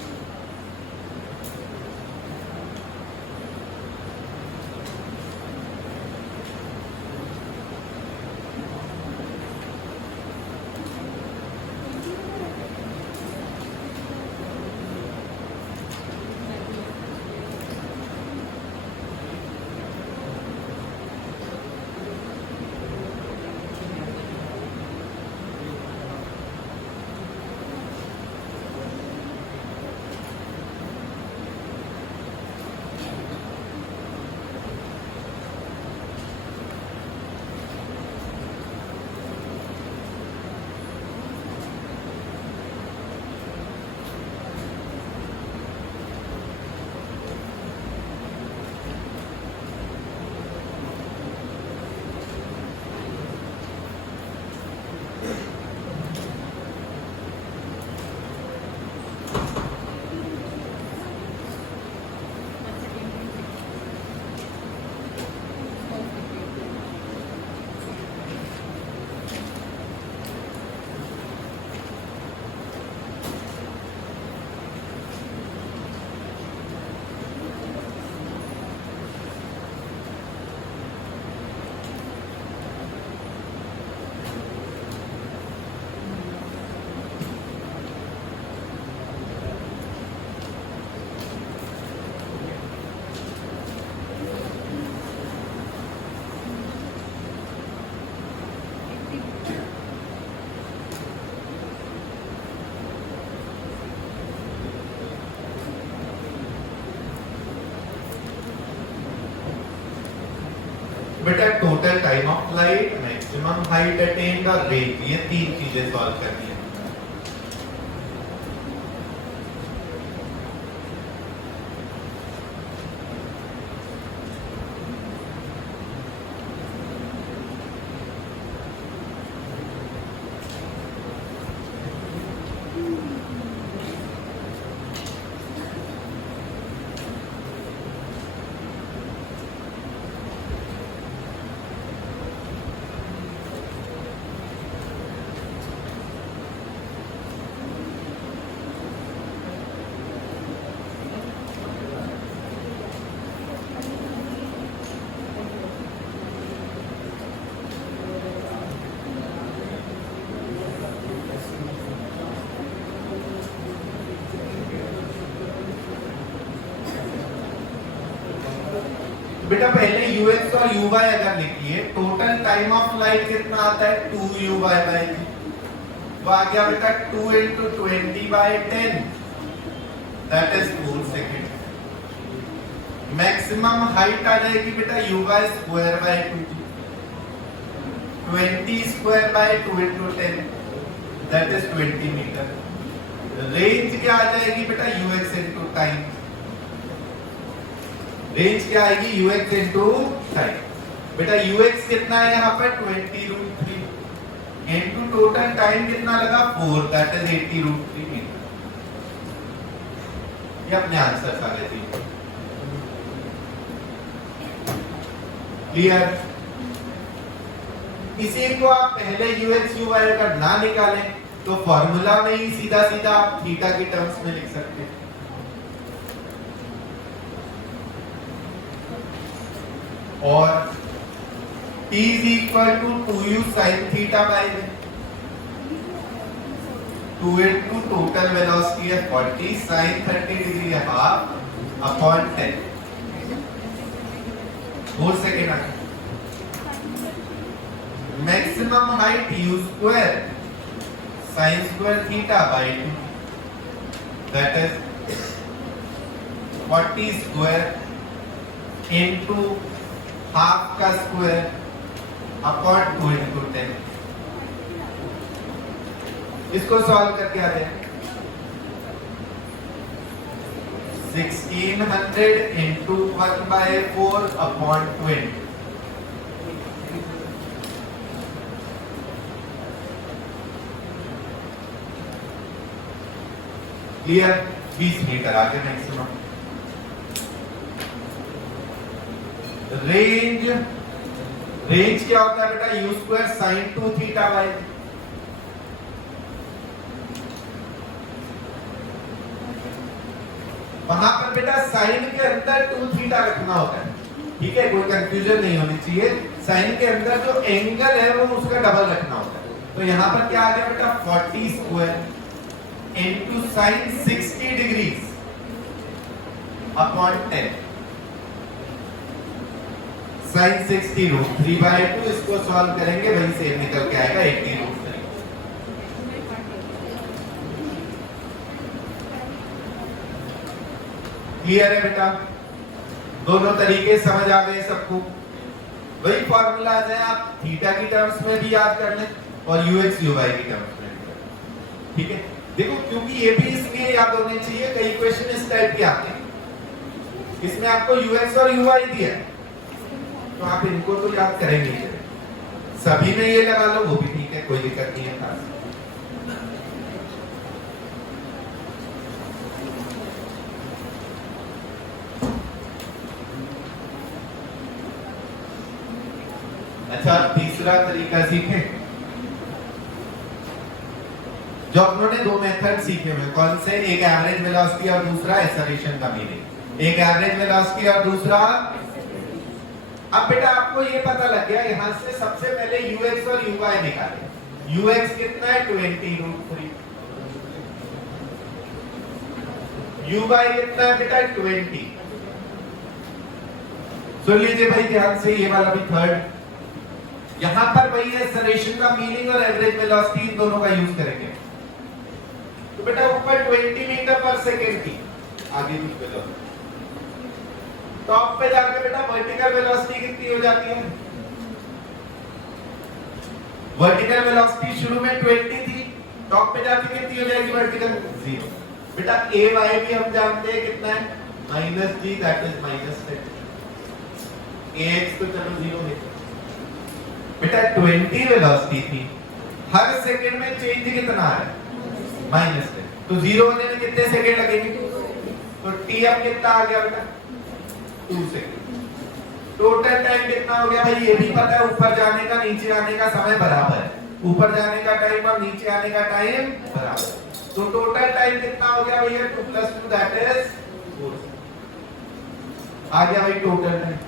बेटा total time of flight, maximum height attend और रेंज, ये तीन चीजें सॉल्व करनी है। बेटा पहले ux और uy अगर लिखिए, टोटल टाइम ऑफ फ्लाइट कितना आता है 2uy बाई g। वो आ गया बेटा 2 into 20/10, that is 4 second. Maximum height आ जाएगी बेटा uy square by 2g, 20 square by 2 into 10, that is 20 metre. Range क्या आ जाएगी बेटा ux into टाइम, रेंज क्या आएगी ux into टाइम। बेटा ux कितना है यहाँ पर 20√3 into टोटल टाइम कितना लगा 4, दैट इज 80√3 मीटर। ये अपने आंसर आ गए थे। क्लियर? इसी को आप पहले यूएक्स यूवाई अगर ना निकालें तो फॉर्मूला में ही सीधा सीधा आप थीटा की टर्म्स में लिख सकते हैं। और t is equal to 2u sin theta by 2 into total velocity है 40 sin 30 degree है half upon 10 4 सेकेंड आगे। Maximum height u square sin square theta by 2 that is 40 square into half का स्क्वायर अपॉन 2 into 10। इसको solve करके आ जाए 1600 into 1/4 upon 20। Clear? 20 metre आगे maximum. Range क्या होता है बेटा? u square sine 2 theta by. वहां पर बेटा साइन के अंदर 2 थीटा रखना होता है, ठीक है, कोई कंफ्यूजन नहीं होनी चाहिए। साइन के अंदर जो एंगल है वो उसका डबल रखना होता है। तो यहां पर क्या आ गया बेटा? 40 square into sine 60 degree upon 10 sine 60 root 3/2। इसको सॉल्व करेंगे वही सेम निकल के आएगा 80 रूट 3। क्लियर है बेटा? दोनों तरीके समझ आ गए सबको? वही फॉर्मूला है, आप थीटा की टर्म्स में भी याद कर लें और यूएक्स यूवाई की टर्म्स में भी। ठीक है, देखो क्योंकि ये भी इसलिए याद होने चाहिए, कई क्वेश्चन इस टाइप के आते हैं। इसमें आपको यूएक्स और यूवाई दिया है तो आप इनको तो याद करेंगे, सभी में ये लगा लो वो भी ठीक है, कोई दिक्कत नहीं है खास। अच्छा, तीसरा तरीका सीखे जो उन्होंने दो मेथड सीखे हुए। कौन से? एक एवरेज वेलोसिटी और दूसरा एक्सेलरेशन का मीनिंग। एक एवरेज वेलोसिटी और दूसरा। अब बेटा आपको ये पता लग गया, यहां से सबसे पहले यूएक्स और यूवाई निकाले। यूएक्स कितना है? 20 रूट 3। यूवाई कितना है बेटा? 20। सुन लीजिए भाई ध्यान से, ये वाला भी थर्ड। यहां पर वही है, एक्सेलरेशन का मीनिंग और एवरेज वेलोसिटी इन दोनों का यूज करेंगे। तो बेटा ऊपर 20 मीटर पर सेकेंड थी, आगे कुछ वेलोसिटी। टॉप पे जाके बेटा वर्टिकल वेलोसिटी कितनी हो जाती है? वर्टिकल वेलोसिटी शुरू में 20 थी, टॉप पे जाके कितनी हो जाएगी वर्टिकल? 0। बेटा ए वाई भी हम जानते हैं कितना है? -g, that is -10। ax तो चलो 0 है। बेटा 20 वेलोसिटी थी, हर सेकंड में चेंज कितना है? -10। तो 0 होने में कितने सेकंड लगेंगे? तो t अब कितना आ गया बेटा? 2 सेकंड। टोटल टाइम कितना हो गया भाई? ये भी पता है, ऊपर जाने का नीचे आने का समय बराबर है। ऊपर जाने का टाइम और नीचे आने का टाइम बराबर। तो टोटल टाइम कितना हो गया भैया? 2 + 2 दैट इज 4। आ गया भाई टोटल टाइम।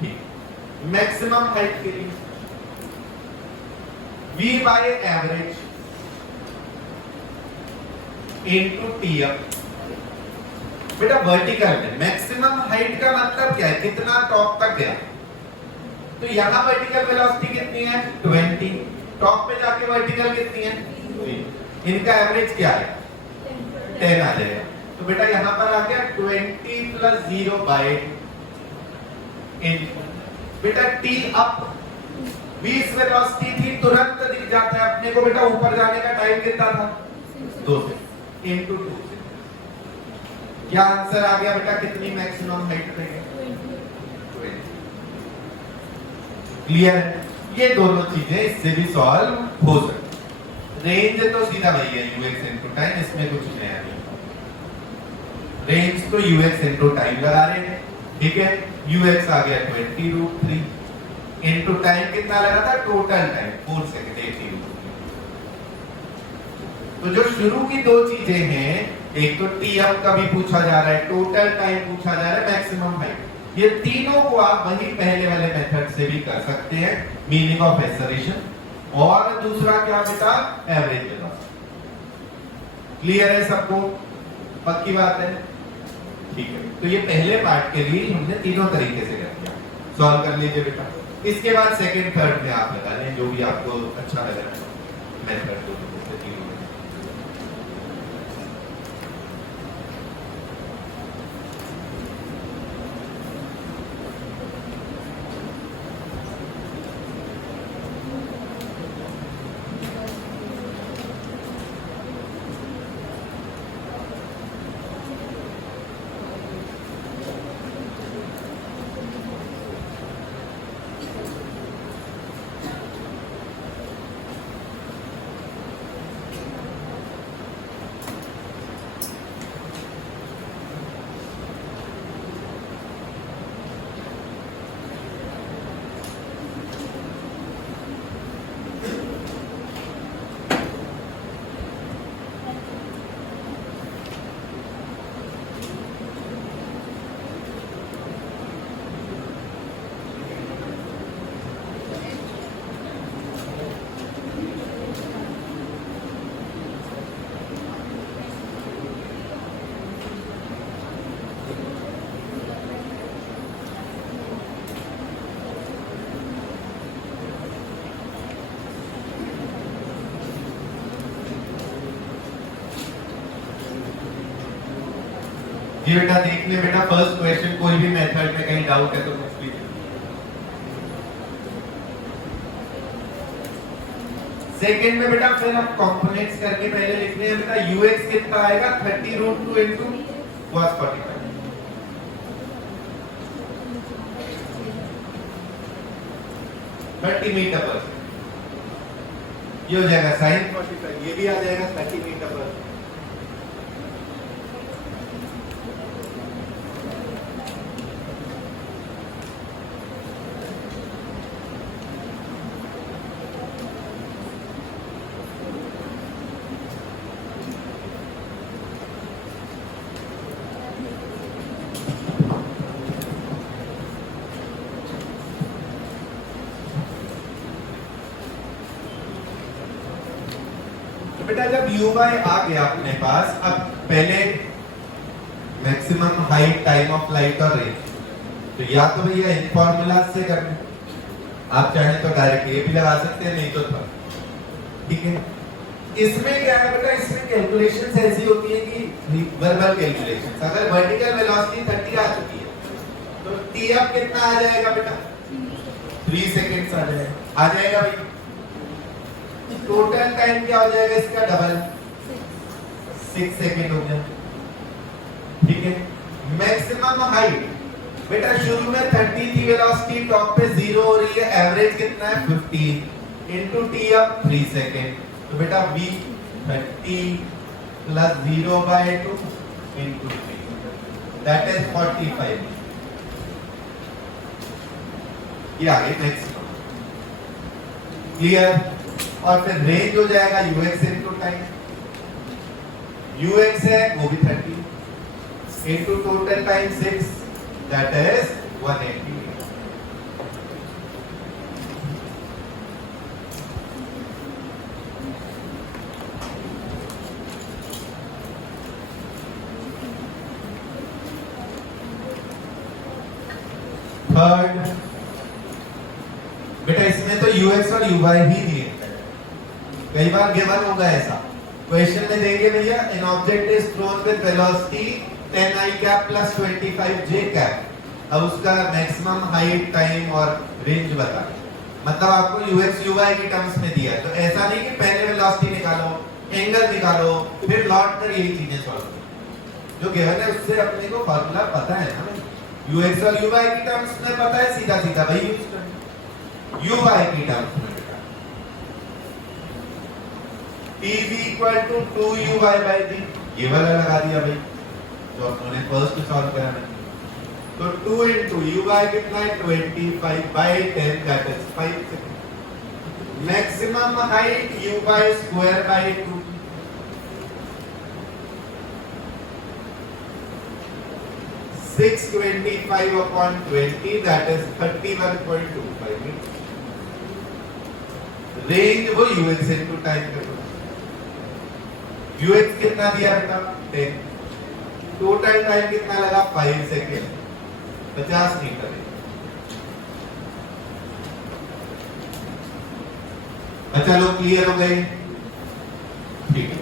ठीक। मैक्सिमम हाइट के लिए v by average into T up. बेटा वर्टिकल में मैक्सिमम हाइट का मतलब क्या है? कितना टॉप तक गया। तो यहाँ वर्टिकल वेलोसिटी कितनी है? 20। टॉप पे जाके वर्टिकल कितनी है? 3। इनका एवरेज क्या है? 10 आ जाएगा। तो बेटा यहाँ पर आ गया 20 + 0/2। बेटा टी अप 20 वेलोसिटी थी, तुरंत दिख जाता है अपने को बेटा। ऊपर जाने का टाइम कितना था? 2 सेकंड इनटू 2। क्या आंसर आ गया बेटा? कितनी मैक्सिमम हाइट रहेगी? 20। क्लियर है? ये दोनों चीजें इससे भी सॉल्व हो सकती। रेंज तो सीधा वही है, यूएक्स इनटू टाइम, इसमें कुछ नया नहीं। रेंज तो यूएक्स इनटू टाइम लगा रहे हैं, ठीक है। यूएक्स आ गया 20 रूट 3 इनटू टाइम कितना लगा था, टोटल टाइम 4 सेकंड 80। तो जो शुरू की दो चीजें हैं, एक तो टी अप का भी पूछा जा रहा है, टोटल टाइम पूछा जा रहा है, मैक्सिमम हाइट, ये तीनों को आप वही पहले वाले मेथड से भी कर सकते हैं, मीनिंग ऑफ एक्सेलरेशन, और दूसरा क्या बेटा, एवरेज वेलोसिटी। क्लियर है सबको, पक्की बात है, ठीक है। तो ये पहले पार्ट के लिए हमने तीनों तरीके से कर दिया, सॉल्व कर लीजिए बेटा। इसके बाद सेकंड थर्ड में आप लगा लें जो भी आपको अच्छा लग रहा है मेथड को। ये बेटा देख ले बेटा, फर्स्ट क्वेश्चन, कोई भी मेथड में कहीं डाउट है तो पूछ लीजिए। सेकंड में बेटा फिर आप कंपोनेंट्स करके पहले लिखने हैं बेटा, यूएक्स कितना आएगा, 30√2 इनटू cos 45, मीटर पर, ये हो जाएगा sin 45, ये भी आ जाएगा 30 मीटर पर। बेटा जब u बाय आ गया अपने पास, अब पहले maximum height, time of light और रेंज, तो या तो भैया इन फॉर्मूला से करना, आप चाहें तो डायरेक्ट ये भी लगा सकते हैं, नहीं तो था, ठीक है। इसमें क्या है बेटा, इसमें कैलकुलेशंस ऐसी होती है कि वर्बल कैलकुलेशंस, अगर वर्टिकल वेलोसिटी 30 आ चुकी है तो टी अप कितना आ जाएगा बेटा, 3 सेकंड्स आ जाएगा भाई। टोटल टाइम क्या हो जाएगा इसका, डबल 6 सेकंड हो गया, ठीक है। मैक्सिमम हाइट बेटा शुरू में 30 थी वेलोसिटी, टॉप पे 0 हो रही है, एवरेज कितना है 15 इनटू टी अप 3 सेकंड, तो बेटा v 30 plus 0/2 into 3, that is 45। ये आ गई मैक्सिमम, क्लियर। और फिर रेंज हो जाएगा ux इनटू टाइम, ux है वो भी 30 into total time 6, that is 180। Third बेटा इसमें तो ux और uy ही दिए, कई बार गिवन होगा ऐसा, क्वेश्चन में देंगे भैया an object is throne with velocity 10i cap plus 25j cap, अब उसका मैक्सिमम हाइट, टाइम और रेंज बता, मतलब आपको ux uy की टर्म्स में दिया है, तो ऐसा नहीं कि पहले वेलोसिटी निकालो, एंगल निकालो, फिर लौट कर यही चीजें सॉल्व करो। जो गिवन है उससे अपने को फार्मूला पता है ना, ux और uy की टर्म्स में पता है, सीधा सीधा वही यूज करना। uy की टर्म्स में Tv equal to 2uy by d, ये वाला लगा दिया भाई, जो अपने फर्स्ट सॉल्व करा मैंने, तो 2 into u by कितना है 25/10 that is 5 second. Maximum height u by square by 2. Six 25/20 that is 31.25 meters. Range वो ux into टाइम करो. ux कितना दिया बेटा 10. टोटल टाइम कितना लगा 5 सेकेंड. 50 मीटर. अच्छा लोग क्लियर हो गए. ठीक है.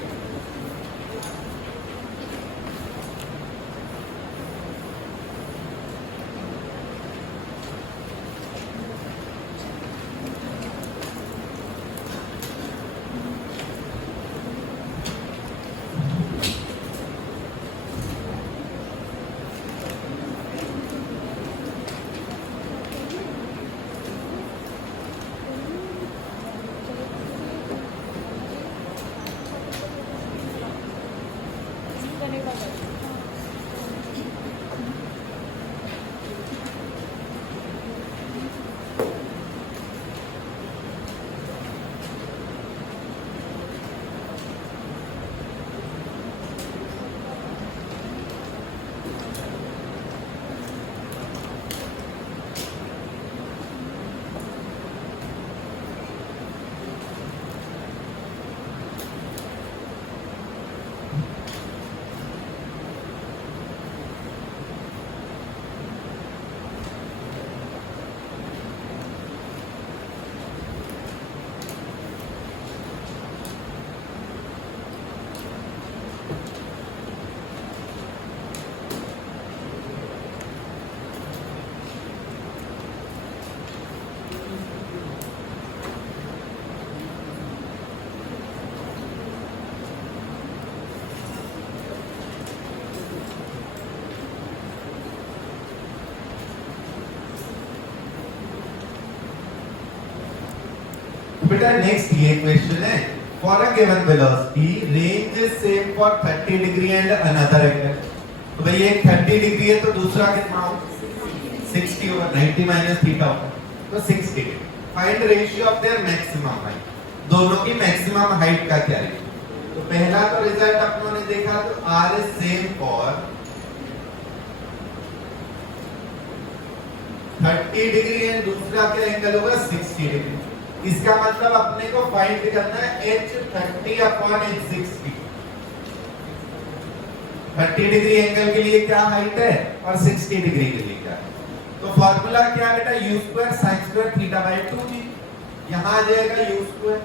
बेटा नेक्स्ट ये क्वेश्चन है. For a given velocity range is same for 30 degree and another angle. तो भाई एक 30 डिग्री है तो दूसरा कितना हो 60 over 90 minus थीटा होगा तो 60. Find ratio of their maximum height. दोनों की मैक्सिमम हाइट का क्या है. तो पहला तो रिजल्ट अपनों ने देखा तो r is same for 30 degree and दूसरा क्या एंगल होगा 60 डिग्री. इसका मतलब अपने को फाइंड करना है h30/h60. 30 डिग्री एंगल के लिए क्या हाइट है और 60 डिग्री के लिए क्या है. तो फॉर्मूला क्या बेटा u square sin square theta by 2g. यहां आ जाएगा u square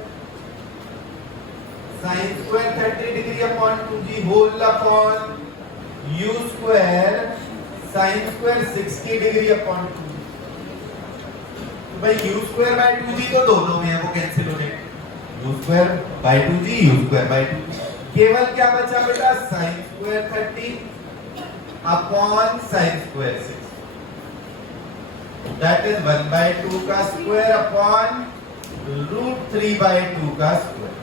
sin square 30 degree upon 2g whole upon u square sin square 60 degree upon 2. भाई u स्क्वायर बाय 2g तो दोनों में है वो कैंसिल हो जाएगा. u square by 2g u square by 2. केवल क्या बचा बेटा sin square 30 upon sin square 6 that is 1/2 का स्क्वायर अपॉन √3/2 का स्क्वायर.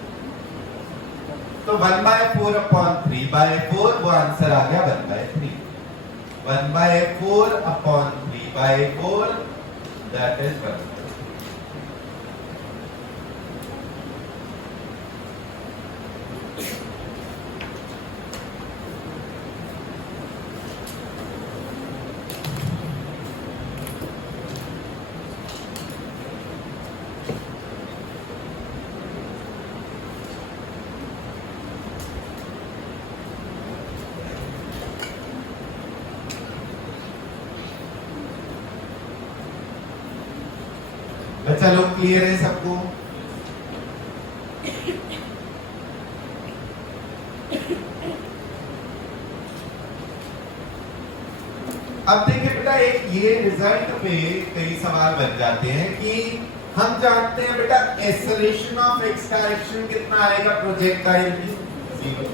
तो 1/4 अपॉन 3/4 वो आंसर आ गया 1/3. 1/4 अपॉन 3/4 that is 1. चलो क्लियर है सबको. अब देखिए बेटा एक ये रिजल्ट पे कई सवाल बन जाते हैं कि हम जानते हैं बेटा एक्सेलरेशन ऑफ एक्स डायरेक्शन कितना आएगा प्रोजेक्टाइल की 0.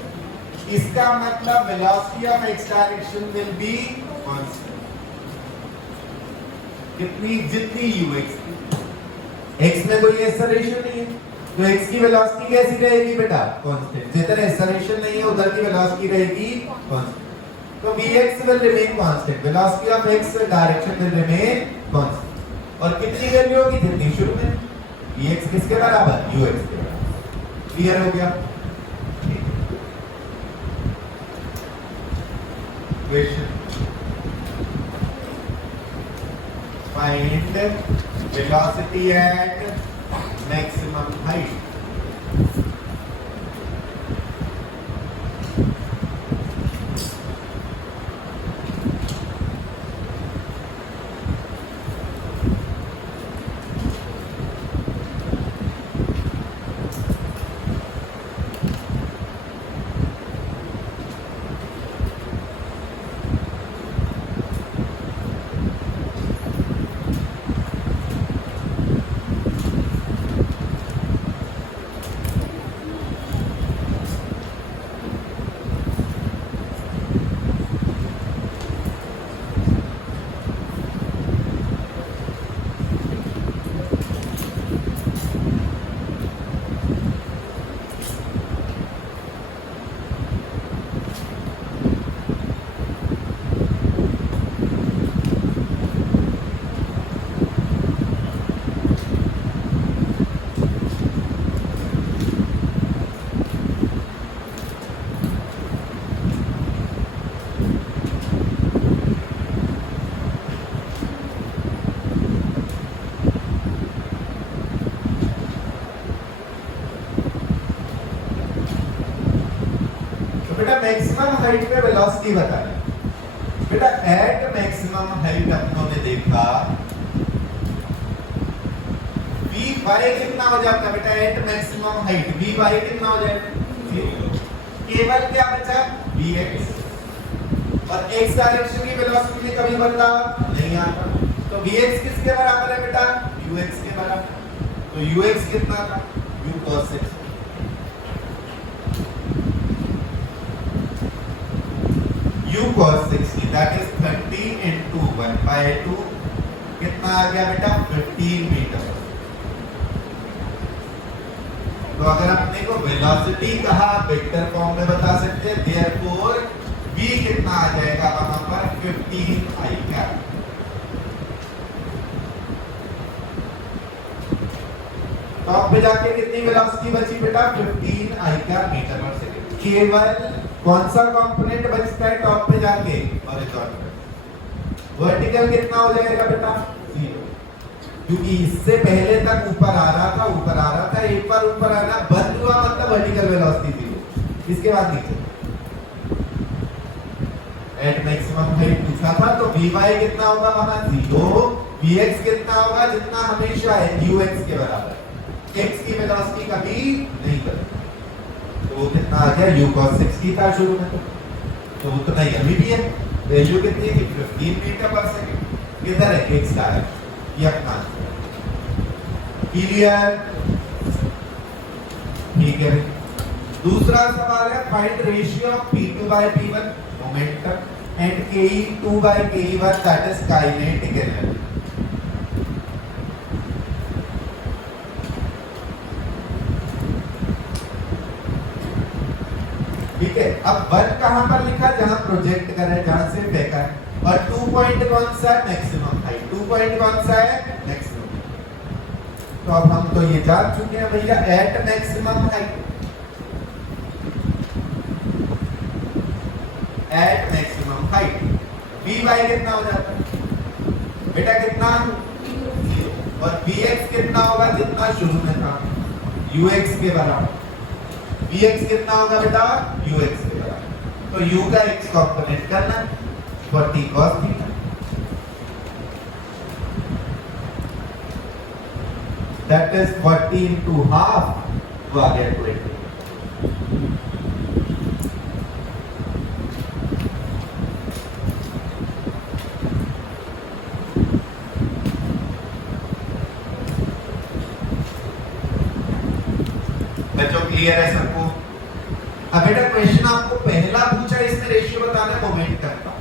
इसका मतलब velocity of x direction will be constant. कितनी जितनी ux x में कोई एक्सेलरेशन नहीं है तो x की वेलोसिटी कैसी रहेगी बेटा कांस्टेंट. जिधर एक्सेलरेशन नहीं है उधर की वेलोसिटी रहेगी कांस्टेंट. तो Vx will remain constant, velocity of x direction will remain constant. और कितनी वैल्यू होगी जितनी शुरू में? Vx किसके बराबर? Ux के बराबर. क्लियर हो गया? Question. Find velocity at maximum height. Maximum height पे वेलोसिटी बताना बेटा. एट मैक्सिमम हाइट अपनों ने देखा Vy कितना हो जाता बेटा? एट मैक्सिमम हाइट Vy कितना हो जाएगा? केवल क्या बचा? Vx. और x डायरेक्शन की वेलोसिटी में कभी बदलाव नहीं आता. तो Vx किसके बराबर है बेटा? Ux के बराबर. तो Ux कितना था? U cos x. U cos 60 that is 30 into 1 by 2 कितना आ गया बेटा? 15 मीटर. तो अगर अपने को वेलोसिटी कहा वेक्टर फॉर्म में बता सकते हैं. देयरफॉर v कितना आ जाएगा वहां पर? 15 i कैप. टॉप पे जाके कितनी वेलोसिटी बची बेटा? 15 i कैप मीटर पर सेकंड. केवल कौन सा कंपोनेंट बचता है टॉप पे जाके? हॉरिजॉन्टल. वर्टिकल कितना हो जाएगा बेटा? 0. क्योंकि इससे पहले तक ऊपर आ रहा था. एक बार ऊपर आना बंद हुआ मतलब वर्टिकल वेलोसिटी 0. इसके बाद नीचे एट मैक्सिमम हाइट पूछा था तो Vy कितना होगा वहां? 0. Vx कितना होगा? जितना हमेशा है Ux के बराबर. x की वेलोसिटी कभी नहीं बदलती. तो वो कितना आ गया? U cos 60 था शुरू में. तो उतना ही अभी भी है. वैल्यू कितनी थी? 15 मीटर पर सेकंड. किधर है? x direction. ये अपना क्लियर. ठीक है. दूसरा सवाल है find ratio of P2 by P1 momentum and Ke2 by Ke1 that is kinetic energy. ठीक है. अब 1 कहां पर लिखा? जहां प्रोजेक्ट कर रहे, जहां से फेंका है. और 2 पॉइंट कौन सा है? Maximum height. 2 पॉइंट कौन सा है? मैक्सिमम. तो अब हम तो ये जान चुके हैं भैया at maximum height. At maximum height Vy कितना हो जाता है बेटा? कितना? 0. और Vx कितना होगा? जितना शुरू में था Ux के बराबर. Vx कितना होगा बेटा? Ux के बराबर. तो U का x कंपोनेंट करना 40 cos theta. That is 40 into half. तो आ गया 20. बच्चों क्लियर है सबको? अब बेटा क्वेश्चन आपको पहला पूछा, इसमें रेशियो बताना है मोमेंटम का.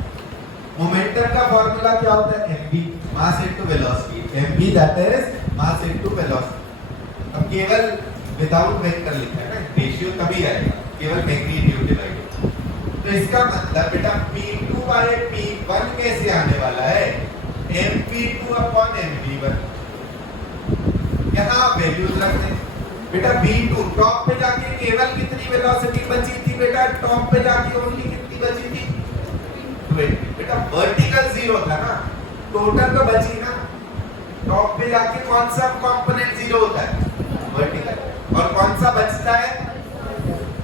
मोमेंटम का फॉर्मूला क्या होता है? mv mass into velocity. mv that is mass into velocity. अब केवल विदाउट वेक्टर लिखा है ना, रेशियो तभी आएगा केवल मैग्नीट्यूड डिवाइडेड. तो इसका मतलब बेटा p2 बाय P1 कैसे आने वाला है? mp2 upon mp1। यहाँ वैल्यूज रख दें बेटा। v2 टॉप पे जाके केवल कितनी वेलोसिटी बची थी बेटा? टॉप पे जाके ओनली कितनी बची थी? 20। बेटा वर्टिकल 0 था ना, टोटल तो बची ना। टॉप पे जाके कौन सा कंपोनेंट 0 होता है? वर्टिकल। और कौन सा बचता है?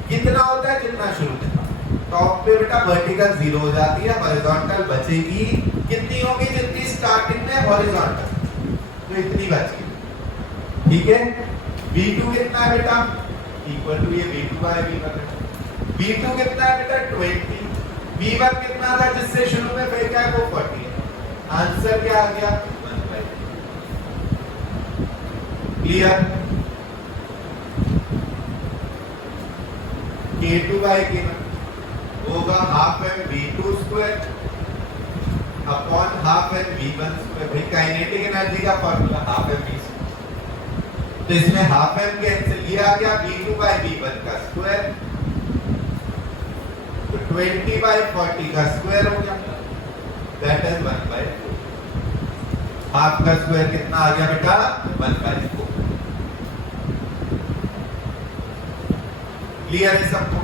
कितना होता है? जितना शुरू में था। टॉप पे बेटा वर्टिकल 0 हो जाती है, हॉरिजॉन्टल बचेगी कितनी होगी? जितनी स्टार्टिंग में हॉरिजॉन्टल, तो इतनी बचेगी। ठीक है। v2 कितना है बेटा? इक्वल टू ये v2 बाय v1 है। v2 कितना है बेटा? 20। v1 कितना था जिससे शुरू में फेंका है? वो 40 है। आंसर क्या आ गया? 1/2। क्लियर? k2 बाय k1 होगा half m v2 square upon half m v1 square. भाई काइनेटिक एनर्जी का फॉर्मूला हाफ m v। तो इसमें हाफ m कैंसिल, ये आ गया v2 बाय v1 का स्क्वायर, तो 20 बाय 40 का स्क्वायर हो गया, दैट इज 1/4। हाफ का स्क्वायर कितना आ गया बेटा? 1/4। क्लियर है सबको?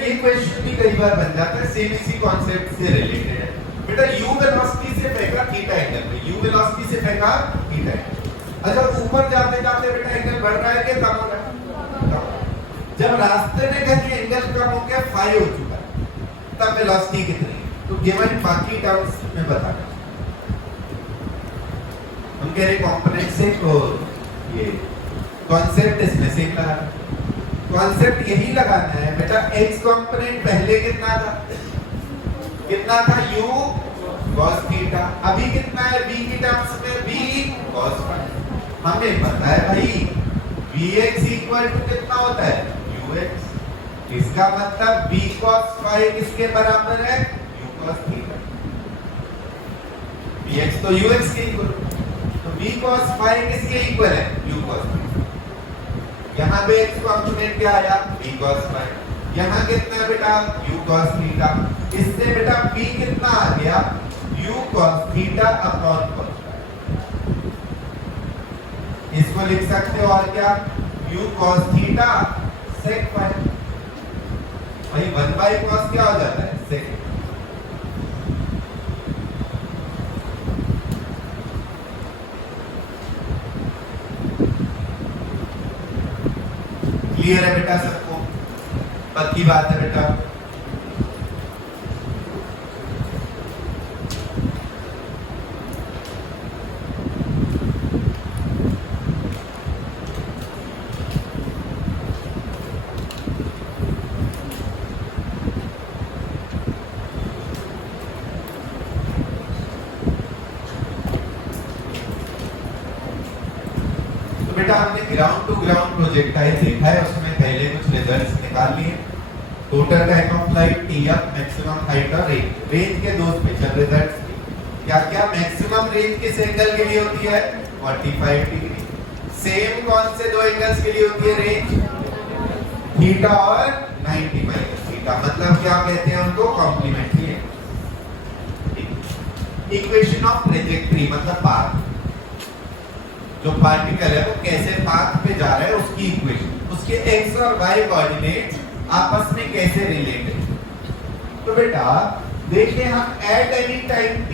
ये क्वेश्चन भी कई बार बन जाता है, सेम इसी कॉन्सेप्ट से रिलेटेड है। बेटा u वेलोसिटी से फेंका थीटा एंगल पे, u वेलोसिटी से फेंका थीटा एंगल। अच्छा ऊपर जाते जाते बेटा एंगल बढ़ रहा है कि कम हो रहा है? जब रास्ते में कहीं एंगल कम हो गया, फाई हो चुका है, तब वेलोसिटी कितनी है? तो गिवन बाकी टर्म्स में बताना। हम कह रहे कंपोनेंट से तो ये कॉन्सेप्ट इसमें सेम लगा, कॉन्सेप्ट यही लगाना है बेटा। x कंपोनेंट पहले कितना था? कितना था? u cos theta. अभी कितना है v की टर्म्स में? v cos phi. हमें पता है भाई vx इक्वल टू कितना होता है? ux। इसका मतलब v cos फाई किसके बराबर है? u cos theta. vx तो ux के इक्वल, तो v cos फाई किसके इक्वल है? u cos phi. यहाँ पे x कंपोनेंट क्या आया? v cos phi. यहाँ कितना बेटा? u cos theta. इससे बेटा v कितना आ गया? u cos theta upon cos phi. इसको लिख सकते हो और क्या? u cos theta sec phi. भाई 1/cos क्या हो जाता है? sec। क्लियर है बेटा सबको? पक्की बात है बेटा? बेटा हमने ग्राउंड टू ग्राउंड प्रोजेक्टाइल देखा है, उसमें पहले कुछ रिजल्ट्स निकाल लिए। Total time of flight, TF, maximum height और रेंज। रेंज के दो स्पेशल रिजल्ट्स। क्या क्या? मैक्सिमम रेंज किस एंगल के लिए होती है? 45 डिग्री। सेम कौन से दो एंगल्स के लिए होती है रेंज? थीटा और 90 माइनस थीटा। मतलब क्या कहते हैं उनको? Complementary angle. Equation of trajectory मतलब पाथ, जो पार्टिकल है वो कैसे पाथ पे जा रहा है उसकी इक्वेशन, उसके x और y कोऑर्डिनेट्स आपस में कैसे रिलेटेड। तो बेटा देखिए हम एट एनी टाइम t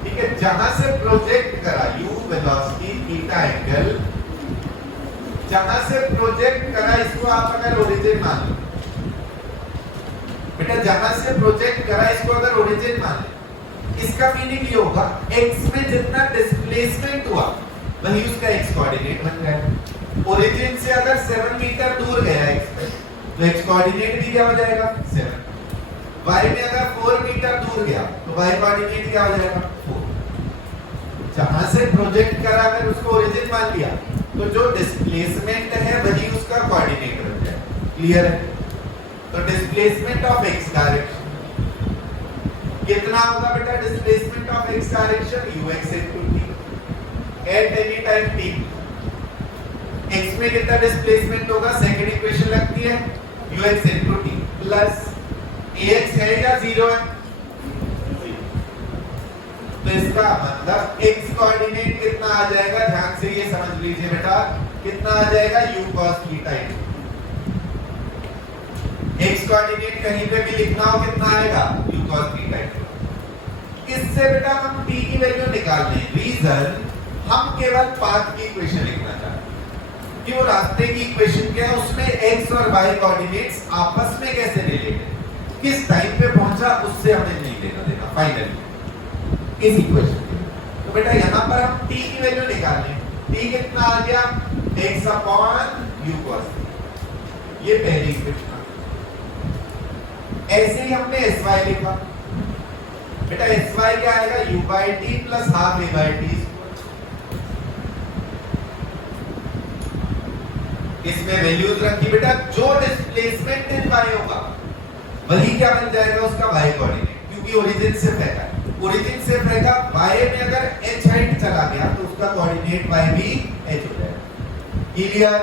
ठीक है, जहां से प्रोजेक्ट करा u वेलोसिटी थीटा का एंगल, जहां से प्रोजेक्ट करा इसको आप अगर ओरिजिन मान लो बेटा, जहां से प्रोजेक्ट करा इसको अगर ओरिजिन मान लो, इसका मीनिंग ये होगा x में जितना डिस्प्लेसमेंट हुआ वही उसका x कोऑर्डिनेट बन जाएगा। ओरिजिन से अगर 7 मीटर दूर गया x पे तो x कोऑर्डिनेट भी क्या हो जाएगा 7। y में अगर 4 मीटर दूर गया तो y कोऑर्डिनेट क्या हो जाएगा 4। जहां से प्रोजेक्ट करा अगर उसको ओरिजिन मान लिया तो जो डिस्प्लेसमेंट है वही उसका कोऑर्डिनेट बन जाएगा। क्लियर है? तो डिस्प्लेसमेंट ऑफ x डायरेक्शन कितना होगा बेटा? Displacement of x direction ux into t at any time t। x में कितना डिस्प्लेसमेंट होगा? सेकंड इक्वेशन लगती है ux into t plus ax है या 0 है? तो इसका मतलब x कोऑर्डिनेट कितना आ जाएगा? ध्यान से ये समझ लीजिए बेटा, कितना आ जाएगा u cos theta. x coordinate कहीं पे भी लिखना हो कितना आएगा u cos थीटा। इससे बेटा हम t की वैल्यू निकाल लें। रीजन, हम केवल पाथ की इक्वेशन लिखना चाहते हैं कि वो रास्ते की इक्वेशन क्या है, उसमें x और y कोऑर्डिनेट्स आपस में कैसे रिलेटेड है, किस टाइम पे पहुंचा उससे हमें नहीं लेना देना फाइनली इस इक्वेशन के। तो बेटा यहां पर हम t की वैल्यू निकाल लें। t कितना आ गया? x upon u cos theta. ये पहली इक्वेशन। ऐसे ही हमने sy लिखा बेटा, sy क्या आएगा? u by t plus half a by t। इसमें वैल्यूज रखी बेटा, जो डिस्प्लेसमेंट इन y होगा वही क्या बन जाएगा उसका y कोऑर्डिनेट, क्योंकि ओरिजिन से फेंका है। ओरिजिन से फेंका y में अगर h हाइट चला गया तो उसका कोऑर्डिनेट y भी h हो जाएगा। क्लियर?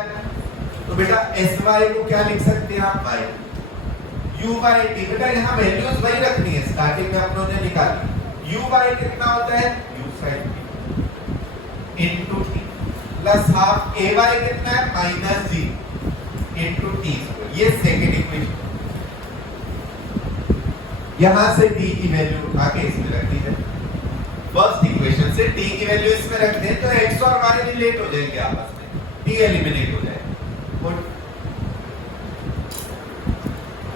तो बेटा sy को क्या लिख सकते हैं आप? y u by t। बेटा यहाँ वैल्यूज वही रखनी है, स्टार्टिंग में अपनों ने निकाली। u by कितना होता है? u sin t into t plus half a by कितना है? Minus g into t। ये सेकंड इक्वेशन। यहां से t की वैल्यू उठा के इसमें रख दी है। फर्स्ट इक्वेशन से t की वैल्यू इसमें रख दें तो x और y रिलेट हो जाएंगे आपस में, t एलिमिनेट हो जाएगा।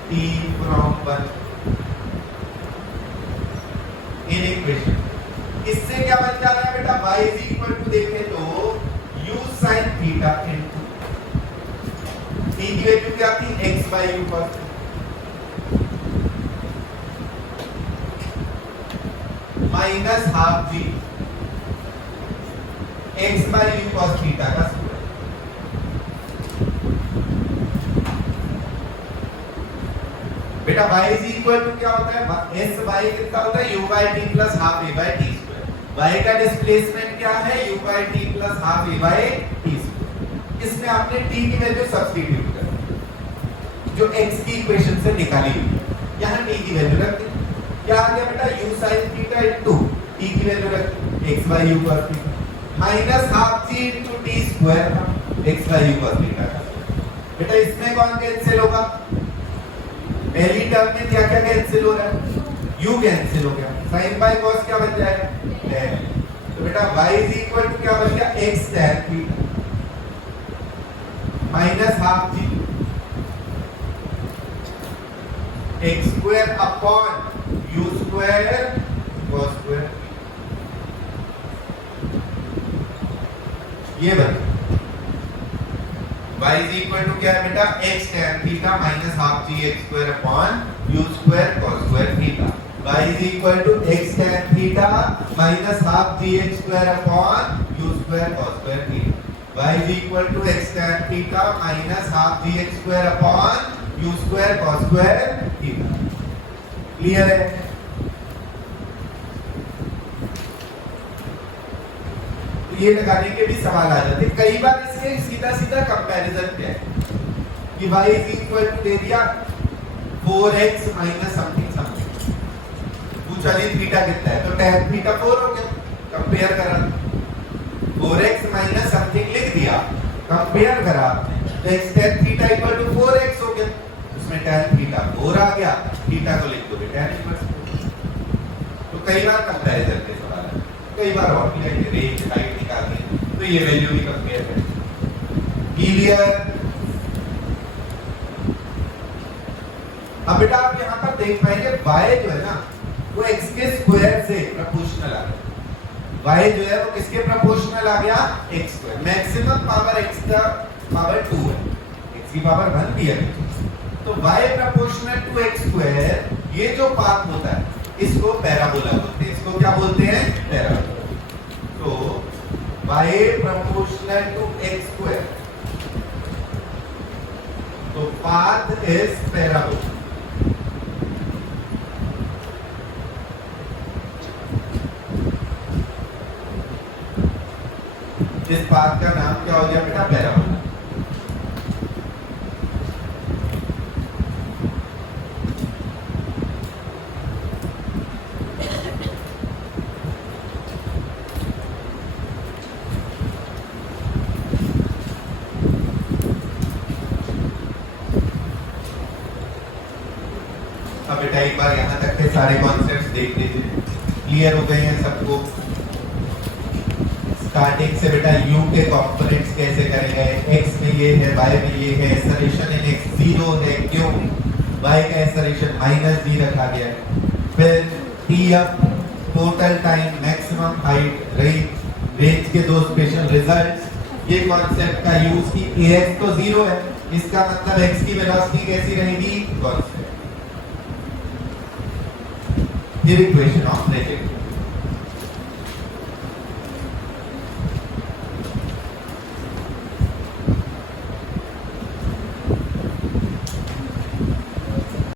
t from 1 in equation. इससे क्या बन जा रहा है बेटा? y is equal to देखें तो u sin थीटा into t की वैल्यू क्या थी? x by u cos minus half G x by u cos theta का स्क्वायर। बेटा y is equal to क्या होता है? s y कितना होता है? u by t plus half a by t square. y का डिस्प्लेसमेंट क्या है? u by t plus half a by t square. इसमें आपने t की वैल्यू सब्स्टिट्यूट कर दी जो x की इक्वेशन से निकाली हुई है। यहाँ t की वैल्यू रख दी। क्या आ गया बेटा? u sin theta into t की वैल्यू रख दी x by u cos theta minus half g into t square x by u cos theta का। बेटा इसमें कौन कैंसिल होगा? पहली टर्म में क्या क्या कैंसिल हो रहा है? u कैंसिल हो गया, sin बाय cos क्या बन जाएगा? tan। तो बेटा y इज इक्वल टू क्या बन गया? x tan theta minus half g x square upon u square cos square. ये बन y is equal to क्या है बेटा? x tan theta minus half g x square upon u square cos square theta. y is equal to x tan theta minus half g x square upon u square cos square theta. y is equal to x tan theta minus half g x square upon u square cos square theta. Clear है? ये लगाने के भी सवाल आ जाते हैं। कई बार इसके सीधा सीधा कंपैरिजन क्या है कि y is equal to दे दिया 4x माइनस समथिंग समथिंग, पूछा जी थीटा कितना है तो tan थीटा 4 हो गया, कंपेयर करा 4x माइनस समथिंग लिख दिया, कंपेयर करा तो x tan theta equal to 4x हो गया, उसमें tan थीटा 4 आ गया, थीटा को लिख दो tan इनवर्स। तो कई बार कंपैरिजन के सवाल है, कई बार और भी रेंज हाइट निकालनी है। तो तो ये वैल्यू भी कंपेयर करें। क्लियर? अब बेटा आप यहाँ पर देख पाएंगे y जो है ना वो x के स्क्वायर से प्रोपोर्शनल आ गया। y जो है वो किसके प्रोपोर्शनल आ गया? x square. Maximum power x का पावर 2 है, x की पावर 1 भी है, तो y proportional to x square ये जो पाथ होता है इसको पैराबोला बोलते हैं। इसको क्या बोलते हैं? पैराबोला। तो y proportional to x square, तो पाथ इज पैराबोला। इस पाथ का नाम क्या हो गया बेटा? पैराबोला। अब बेटा एक बार यहां तक के सारे कॉन्सेप्ट्स देख लीजिए, क्लियर हो गए हैं सबको? स्टार्टिंग से बेटा u के कंपोनेंट्स कैसे करे गए, x में ये है, y में ये है, एक्सेलरेशन इन x 0 है, क्यों? y का एक्सेलरेशन -g रखा गया है। फिर tf total time, maximum height, range के दो स्पेशल रिजल्ट्स, ये कॉन्सेप्ट का यूज की ax तो 0 है, इसका मतलब x की वेलोसिटी कैसी रहेगी? कांस्टेंट। फिर इक्वेशन ऑफ ट्रेजेक्टरी।